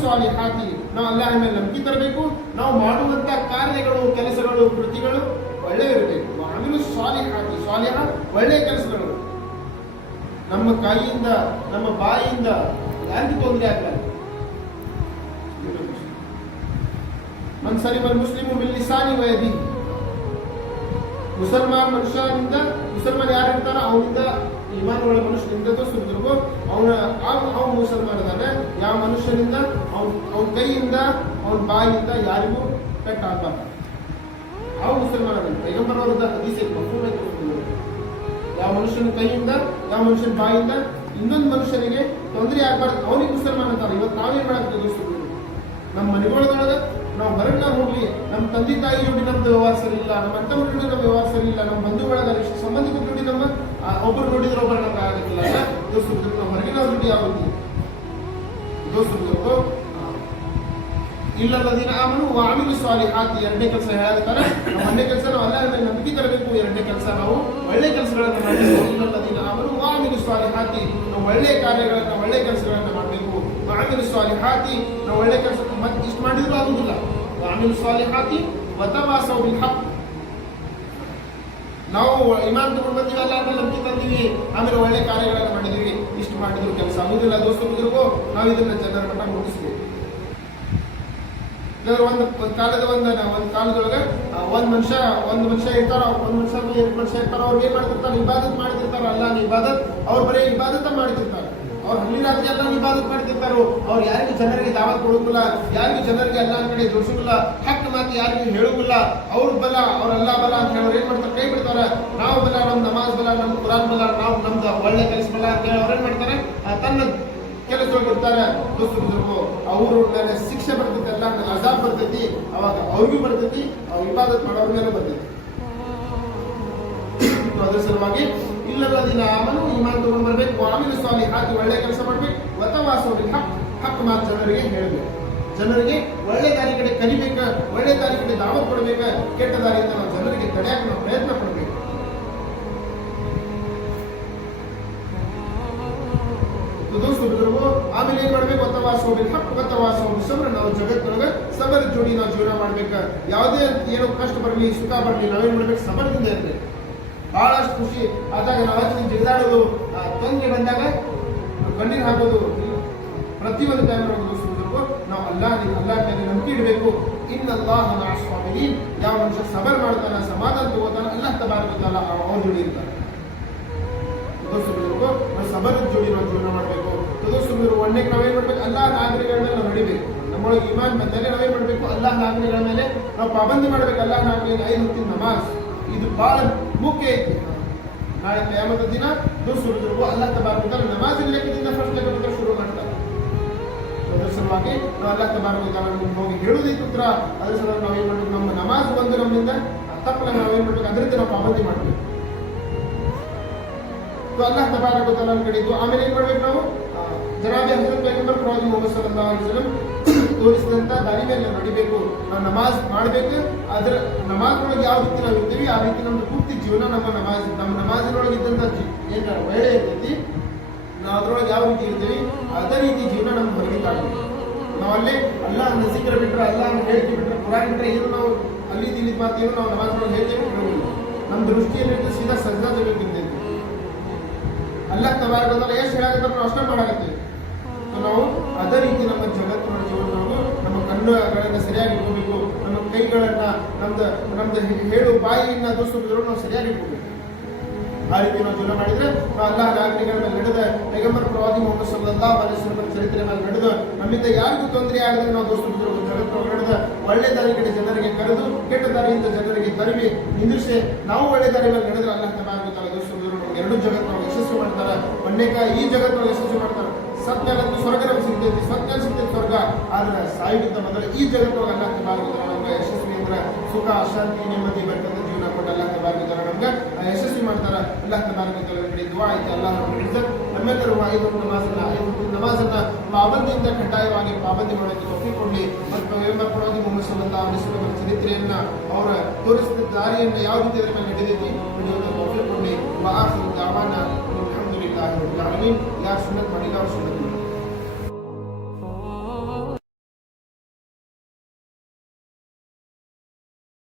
ಸ್ವಾಮಿ ಹಾಕಿ ನಾವು ಅಲ್ಲಾಹನ ಮೇಲೆ ನಂಬಿಕೆ ತರಬೇಕು. ನಾವು ಮಾಡುವಂತ ಕಾರ್ಯಗಳು, ಕೆಲಸಗಳು, ಕೃತಿಗಳು ಒಳ್ಳೆ ಇರಬೇಕು. ಅಮಿಲು ಸ್ವಾಲಿಹಾತಿ. ಸ್ವಾಲಿಹ ಒಳ್ಳೆಯ ಕೆಲಸಗಳು. ನಮ್ಮ ಕೈಯಿಂದ, ನಮ್ಮ ಬಾಯಿಯಿಂದ ಯಾರಿಗೂ ತೊಂದರೆ ಆಗಬಾರ್ದು. ಮನ್ ಸಲಿಮಲ್ ಮುಸ್ಲಿಮು ಮಿಲ್ಲಿಸಾನಿ ವಯದಿ ಮುಸಲ್ಮಾನ್ ಮನುಷ್ಯನಿಂದ ಮುಸಲ್ಮಾನ್ ಯಾರು ಇರ್ತಾರ ಅವನಿಂದ ಇಮಾನ್ ಒಳ ಮನುಷ್ಯನಿಂದ ಸುರಿದ್ರು ಅವನ ಅವನು ಮುಸಲ್ಮಾನ್ ಇದ್ದಾನೆ ಯಾವ ಮನುಷ್ಯನಿಂದ? ಅವನ ಅವನ ಕೈಯಿಂದ, ಅವನ ಬಾಯಿಯಿಂದ ಯಾರಿಗೂ ಪೆಟ್ಟ ಆಗ್ಬಾರ್ದು ಅವ ಮುಸಲ್ಮಾನ ಪೈಗಂಬರ್ ಅವರದ ಹದೀಸ್. ಯಾವ ಮನುಷ್ಯನ ಕೈಯಿಂದ, ಯಾವ ಮನುಷ್ಯನ ಬಾಯಿಂದ ಇನ್ನೊಂದು ಮನುಷ್ಯನಿಗೆ ತೊಂದರೆ ಆಗ್ಬಾರ್ದು. ಅವನಿಗೆ ಮುಸಲ್ಮಾನ ಅಂತಾರೆ ಇವತ್ತು ನಾವೇನ್ ಮಾಡಬೇಕು ದೋಸ್ತರು ನಮ್ಮ ಮನೆಗಳೊಳಗ ನಾವು ಮರಣ ಹೋಗ್ಲಿ, ನಮ್ಮ ತಂದೆ ತಾಯಿ ನೋಡಿ ನಮ್ದು ವ್ಯವಹಾರ ಇಲ್ಲ, ನಮ್ಮ ಅಣ್ಣ ನೋಡಿ ನಮ್ಮ ವ್ಯವಹಾರ ಇಲ್ಲ, ನಮ್ಮ ಬಂಧು ಬಳಗ ಇಷ್ಟು ಸಂಬಂಧಿಕರು ನೋಡಿ ನಮ್ಮ ಒಬ್ಬರು ನೋಡಿದ್ರೆ ಒಬ್ಬರು ನಮ್ಗೆ ಆಗೋದಿಲ್ಲ. ದೋಸ್ತರು ನಾವು ಹೊರಗೆ ನಾವು ಜೋಡಿ ಆಗೋದು ದೋಸ್ತರು ಇಲ್ಲಲ್ಲದಿನ ಅವನು ಸ್ವಾಲಿಹಾತ್ ಎರಡನೇ ಕೆಲಸ ಹೇಳ್ತಾರೆ ಒಂದನೇ ಕೆಲಸ ನಾವು ಅಲ್ಲ ನಂಬಿಕೆ ತರಬೇಕು, ಎರಡನೇ ಕೆಲಸ ನಾವು ಒಳ್ಳೆ ಕೆಲಸಗಳನ್ನ ಮಾಡಬೇಕು. ಇಲ್ಲಲ್ಲದಿನ ಅವನು ವಾಮಿಲು ಸ್ವಾಲಿಹಾತಿ ನಾವು ಒಳ್ಳೆ ಕಾರ್ಯಗಳನ್ನ, ಒಳ್ಳೆ ಕೆಲಸಗಳನ್ನ ಮಾಡಬೇಕು ಸ್ವಾಲಿ ಸ್ವಾಲಿಹಾತಿ, ನಾವು ಒಳ್ಳೆ ಕೆಲಸ ಮತ್ತೆ ಇಷ್ಟು ಮಾಡಿದ್ರು ಆಗುದಿಲ್ಲ. ಆಮೇಲೆ ಸ್ವಾಲಿಹಾತಿ, ವತವಾಸವು ಹಕ್ ನಾವು ಇಮಾನ್ ತಗೊಂಡು ಬಂದಿವಲ್ಲ ಅಂತ ನಂಬಿಕೆ ತಂದಿವಿ. ಆಮೇಲೆ ಒಳ್ಳೆ ಕಾರ್ಯಗಳನ್ನ ಮಾಡಿದೀವಿ. ಇಷ್ಟು ಮಾಡಿದ್ರು ಕೆಲಸ ಆಗುದಿಲ್ಲ. ದೋಸ್ತರಿಗೂ ನಾವು ಇದನ್ನ ಜನರ ಮಟ್ಟ ಮುಗಿಸ್ಬೇಕು ಒಂದು ಕಾಲದ ಒಂದು, ಒಂದ್ ಕಾಲದೊಳಗ ಒಂದ್ ಮನುಷ್ಯ ಒಂದ್ ಮನುಷ್ಯ ಇರ್ತಾರ, ಒಂದ್ ಮನುಷ್ಯ ಎರಡು ಮನುಷ್ಯ ಇರ್ತಾರ, ಅವ್ರು ಏನ್ ಮಾಡ್ತಿರ್ತಾರ, ಇಬಾದತ್ ಮಾಡ್ತಿರ್ತಾರ ಅಲ್ಲ ಇಬಾದತ್, ಅವ್ರು ಬರೀ ಇಬಾದತ ಮಾಡ್ತಿರ್ತಾರ ಅವ್ರು ರಾತ್ರಿ ಎಲ್ಲ ಇಬಾದತ್ ಮಾಡ್ತಿರ್ತಾರೋ, ಅವ್ರು ಯಾರಿಗೂ ಜನರಿಗೆ ದಾವತ್ ಕೊಡೋದಿಲ್ಲ ಯಾರಿಗೂ ಜನರಿಗೆ ಎಲ್ಲ ಕಡೆ ಜೋಡಿಸೋದಿಲ್ಲ ಹಕ್ಕ ಮಾತು ಯಾರಿಗೂ ಹೇಳೋದಿಲ್ಲ ಅವ್ರ ಬಲ, ಅವ್ರ ಅಲ್ಲ ಬಲ ಅಂತ ಹೇಳೋರು ಏನ್ ಮಾಡ್ತಾರೆ? ಕೈ ಬಿಡ್ತಾರೆ. ನಾವು ಬಲ, ನಮ್ ನಮಾಜ್ ಬಲ, ನಮ್ ಕುರಾನ್ ಬಲ, ನಾವು ನಮ್ದು ಒಳ್ಳೆ ಕೆಲಸ ಬಲ ಅಂತ ಹೇಳಿ ಅವ್ರು ಏನ್ ಮಾಡ್ತಾರೆ? ತನ್ನ ಕೆಲಸ ಬಿಡ್ತಾರೆ ಅವ್ರ ಮೇಲೆ ಶಿಕ್ಷೆ ಬರ್ತೈತಿ ಅಲ್ಲ ಅಜಾಬ್ ಬರ್ತೈತಿ, ಅವಾಗ ಅವ್ರಿಗೂ ಬರ್ತೈತಿ, ಅವ್ರ ಇಬಾದತ್ ಮಾಡೋರ್ ಮೇಲೆ ಬರ್ತೈತಿ. ಅದ್ರ ಸಲುವಾಗಿ ಇಲ್ಲಲ್ಲ ದಿನ ಅವನು ಇಮಾನ್ ತಗೊಂಡ್ ಬರ್ಬೇಕು ಆಮೇಲೆ ಸ್ವಾಮಿ ಹಾಕಿ ಒಳ್ಳೆ ಕೆಲಸ ಮಾಡ್ಬೇಕು ವತವಾಸವ್ರಿಗೆ ಹಕ್ ಹಕ್ ಮಾತು ಜನರಿಗೆ ಹೇಳಬೇಕು. ಜನರಿಗೆ ಒಳ್ಳೆ ದಾರಿ ಕಡೆ ಕಲಿಬೇಕ, ಒಳ್ಳೆ ದಾರಿ ಕಡೆ ದಾವತ್ ಕೊಡ್ಬೇಕ, ಕೆಟ್ಟ ದಾರಿಯಿಂದ ನಾವು ಜನರಿಗೆ ತಡೆಯಕ್ಕೆ ನಾವು ಪ್ರಯತ್ನ ಪಡ್ಬೇಕು. ದೋಸ್ತರು ಆಮೇಲೆ ಏನ್ ಮಾಡ್ಬೇಕು? ವತವಾಸ ಹೋಗ್ಬೇಕು ಹಕ್ಕು ವತವಾಸ ಹೋಗ್ಬೇಕು ಸಬ್ರ. ನಾವು ಜಗತ್ತೊಳಗೆ ಸಬರ್ ಜೋಡಿ ನಾವು ಜೀವನ ಮಾಡ್ಬೇಕ. ಯಾವುದೇ ಏನೋ ಕಷ್ಟ ಬರಲಿ, ಸುಖ ಬರಲಿ, ನಾವೇನ್ ಮಾಡ್ಬೇಕು? ಸಬರದಿಂದ ಇರ್ಬೇಕು. ಬಹಳಷ್ಟು ಖುಷಿ. ಆದಾಗ ನಾವತ್ತಿನ ಜಿಗಿದಾಡೋದು ತಂಗಿ ಬಂದಾಗ ಕಣ್ಣೀರು ಹಾಕೋದು, ಪ್ರತಿಯೊಂದು ಟೈಮ್ ದೋಸ್ತರು ನಾವು ಅಲ್ಲಾ ಅಲ್ಲಾ ನಂಬಿಕೆ ಇಡಬೇಕು. ಇನ್ನಲ್ಲಾಹ ನಾ ಸ್ವಾಮಿ ಯಾವ ಮನುಷ್ಯ ಸಬರ್ ಮಾಡ್ತಾನ ಸಮಾಧಾನ ತಗೋತಾನ, ಅಲ್ಲಾಹ್ ತಬಾರಕಲ್ಲ ಅವ್ರ ಜೋಡಿ ಇರ್ತಾರೆ ಸಬರ್ ಸಬರ ಜೋಡಿ ನಾವು ಜೀವನ ಮಾಡಬೇಕು. ದೋಸ್ತರು ಒಂದೇ ನಾವೇನ್ ಮಾಡ್ಬೇಕು ಅಲ್ಲಾ ನಾಗರಿಕಗಳನ್ನ ಮೇಲೆ ನಾವು ನಡಿಬೇಕು. ನಮ್ಮೊಳಗೆ ಇಮಾನ್ ಬಂದಲ್ಲಿ ನಾವೇನು ಮಾಡಬೇಕು ಅಲ್ಲಾ ನಾಗರಿಕಗಳ ಮೇಲೆ ನಾವು ಪಾಬಂದಿ ಮಾಡ್ಬೇಕು ಅಲ್ಲಾ ನಾಗರಿಕ ಐದು ಹೊತ್ತಿನ ನಮಾಜ್. ಇದು ಬಹಳ ಮುಖ್ಯ ಐತಿ ನಾಳೆ ಕಯಾಮದ ದಿನ ದುರ್ಸುರಿದ್ರು ಅಲ್ಲ ತಬಾರ್ಬೇಕಾದ್ರೆ ನಮಾಜಿನ ಲೆಕ್ಕದಿಂದ ಫಸ್ಟ್ ಲೆಕ್ಕದಿಂದ ಶುರು ಮಾಡ್ತಾರೆ. ಅದರ ಸಲುವಾಗಿ ನಾವು ಅಲ್ಲ ತಬಾರ್ಬೇಕಾದ್ರೆ ಹೋಗಿ ಹೇಳುವುದಕ್ಕೆ ಉತ್ತರ ಅದರ ನಾವು ಏನು ಮಾಡ್ಬೇಕು? ನಮ್ಮ ನಮಾಜ್ ಬಂದು ನಮ್ಮಿಂದ ತಪ್ಪನ ನಾವೇನು ಮಾಡ್ಬೇಕು? ಅದರಿಂದ ನಾವು ಪಾಬಂದಿ ಮಾಡ್ಬೇಕು. ಅಲ್ಲ ತಬಾರಕ ನಮ್ಮ ಕಡೆ ಇದ್ದು. ಆಮೇಲೆ ಏನು ಮಾಡ್ಬೇಕು ನಾವು? ಜನಾಬಿ ಹಸನ್ ಪೈಗಂಬರ್ ಪ್ರವಾದಿ ಮೊಹಮ್ಮದ್ ಸಲ್ಲಾಹ್ ಅಲೈಹಿ ವಸಲ್ಲಂ ತೋರಿಸಿದಂತ ದಾರಿ ಮೇಲೆ ನಾವು ನಡಿಬೇಕು. ನಾವು ನಮಾಜ್ ಮಾಡಬೇಕು ಅದ್ರ ನಮಾಜ್ ಒಳಗೆ ಯಾವ ರೀತಿ ನಾವು ಇರ್ತೀವಿ, ಆ ರೀತಿ ನಮ್ದು ಪೂರ್ತಿ ಜೀವನ ನಮ್ಮ ನಮಾಜ್, ನಮ್ಮ ನಮಾಜಿನೊಳಗೆ ಏನ್ ಒಳ್ಳೆ ಇರ್ತೈತಿ ನಾವು ಅದ್ರೊಳಗೆ ಯಾವ ರೀತಿ ಇರ್ತೀವಿ, ಅದೇ ರೀತಿ ಜೀವನ ನಮ್ಗೆ ಕಾಣಬೇಕು ನಾವು ಅಲ್ಲಿ ಅಲ್ಲಾಹ್ ನಜೀಕರ ಬಿಟ್ರೆ ಅನ್ನ ಹೇಳಿಕೆ ಬಿಟ್ರೆ, ಕುರಾನ್ ಬಿಟ್ರೆ ಏನು ನಾವು ಅಲ್ಲಿ ಇಲ್ಲಿ ಮಾತು ಏನು ನಾವು ನಮಾಜ್ ಒಳಗೆ ಹೇಳಿಕೆ ಬಿಟ್ಟಿರೋದಿಲ್ಲ ನಮ್ಮ ದೃಷ್ಟಿಯಲ್ಲಿ ಸೀದಾ ಸಜ್ಜಾ ಜಗತ್ತಿದ್ದೇವೆ ಅಲ್ಲ ಬಂದಾಗ ಎಷ್ಟು ಹೇಳಾಕತ್ತಾರ ನಾವು ಅಷ್ಟೇ ನಾವು ಅದೇ ರೀತಿ ನಮ್ಮ ಜಗತ್ತಿನ ಜೀವನವನ್ನು ಕಣ್ಣುಗಳನ್ನ ಸರಿಯಾಗಿ ಇಟ್ಕೋಬೇಕು. ನಮ್ಮ ಕೈಗಳನ್ನ, ನಮ್ದು ನಮ್ದು ಹೇಳು ಬಾಯಿಯಿಂದ ದೋಸ್ತರು ನಾವು ಸರಿಯಾಗಿ ಇಟ್ಕೋಬೇಕು. ಆ ರೀತಿ ನಾವು ಜೀವನ ಮಾಡಿದ್ರೆ ನಾವು ನಾಗರಿಕರ ಮೇಲೆ ನಡೆದ ಪೈಗಂಬರ್ ಪ್ರವಾದಿ ಮೊಹಮ್ಮದ್ ಸಲ್ಲಲ್ಲಾಹು ಅಲೈಹಿ ಚರಿತ್ರೆ ಮೇಲೆ ನಡೆದು, ನಮ್ಮಿಂದ ಯಾರಿಗೂ ತೊಂದರೆ ಆಗದೆ ನಾವು ದೋಸ್ತರು ಜಗತ್ತು ನಡೆದ, ಒಳ್ಳೆ ದಾರಿ ಕಡೆ ಜನರಿಗೆ ಕರೆದು, ಕೆಟ್ಟ ದಾರಿಯಿಂದ ಜನರಿಗೆ ತರವಿ ನಿಂದಿಸಿ ನಾವು ಒಳ್ಳೆ ದಾರಿ ಮೇಲೆ ನಡೆದ್ರೆ ಅಲ್ಲ ತಬಾರಕಲ್ಲ ದೋಸ್ತರು ಎರಡು ಜಗತ್ತು ಯಶಸ್ಸು ಮಾಡ್ತಾರೆ. ಅನೇಕ ಈ ಜಗತ್ತು ಯಶಸ್ಸು ಮಾಡ್ತಾರೆ. ಸತ್ಯನಂತೂ ಸ್ವರ್ಗನೂ ಸಿಗ್ತೈತಿ ಸ್ವರ್ಗ ಸಿಗ್ತೈತಿ ಸ್ವರ್ಗ. ಆದ್ರೆ ಸಾಯುವಂತ ಮೊದಲು ಈ ಜಗತ್ತು ಅಲ್ಲ ತಬಾರ್ಗಿದ್ರು ನಮ್ಗೆ ಅಂದ್ರೆ ಸುಖ ಅಶಾಂತಿ ನೆಮ್ಮದಿ ಬರ್ತದೆ. ಜೀವನ ಕೊಟ್ಟು ಅಲ್ಲ ತಬಾರ್ಗಿದ್ರು ನಮ್ಗೆ. ಯಶಸ್ವಿ ಮಾಡ್ತಾರ? ಅಲ್ಲ ಅಂತ ಕಡೆ ದುವಾ ಆಯ್ತು ಅಲ್ಲ ನಮ್ಮೆಲ್ಲರೂ ಐದು ನಮಾಜನ್ನ ಐದು ನಮಾಜನ್ನ ಪಾಬಂದಿಯಿಂದ ಕಡ್ಡಾಯವಾಗಿ ಪಾಬಂದಿ ಮಾಡೋದು ಒಪ್ಪಿಕೊಂಡು. ಮತ್ತು ಎಂಬಪ್ಪನಾಗಿ ಮುಗಿಸುವಂತ ಅವರಿಸುವ ಚರಿತ್ರೆಯನ್ನ ಅವರ ತೋರಿಸಿದ ದಾರಿಯನ್ನ ಯಾವ ರೀತಿ ಅದರ ಮೇಲೆ ನಡೆದೈತಿ ನಡೆಯುವಂತ ಒಪ್ಪಿಕೊಂಡು. ವಾಹನ ದಾವಾನ ಯಾರು ಮಾಡಿಲ್ಲ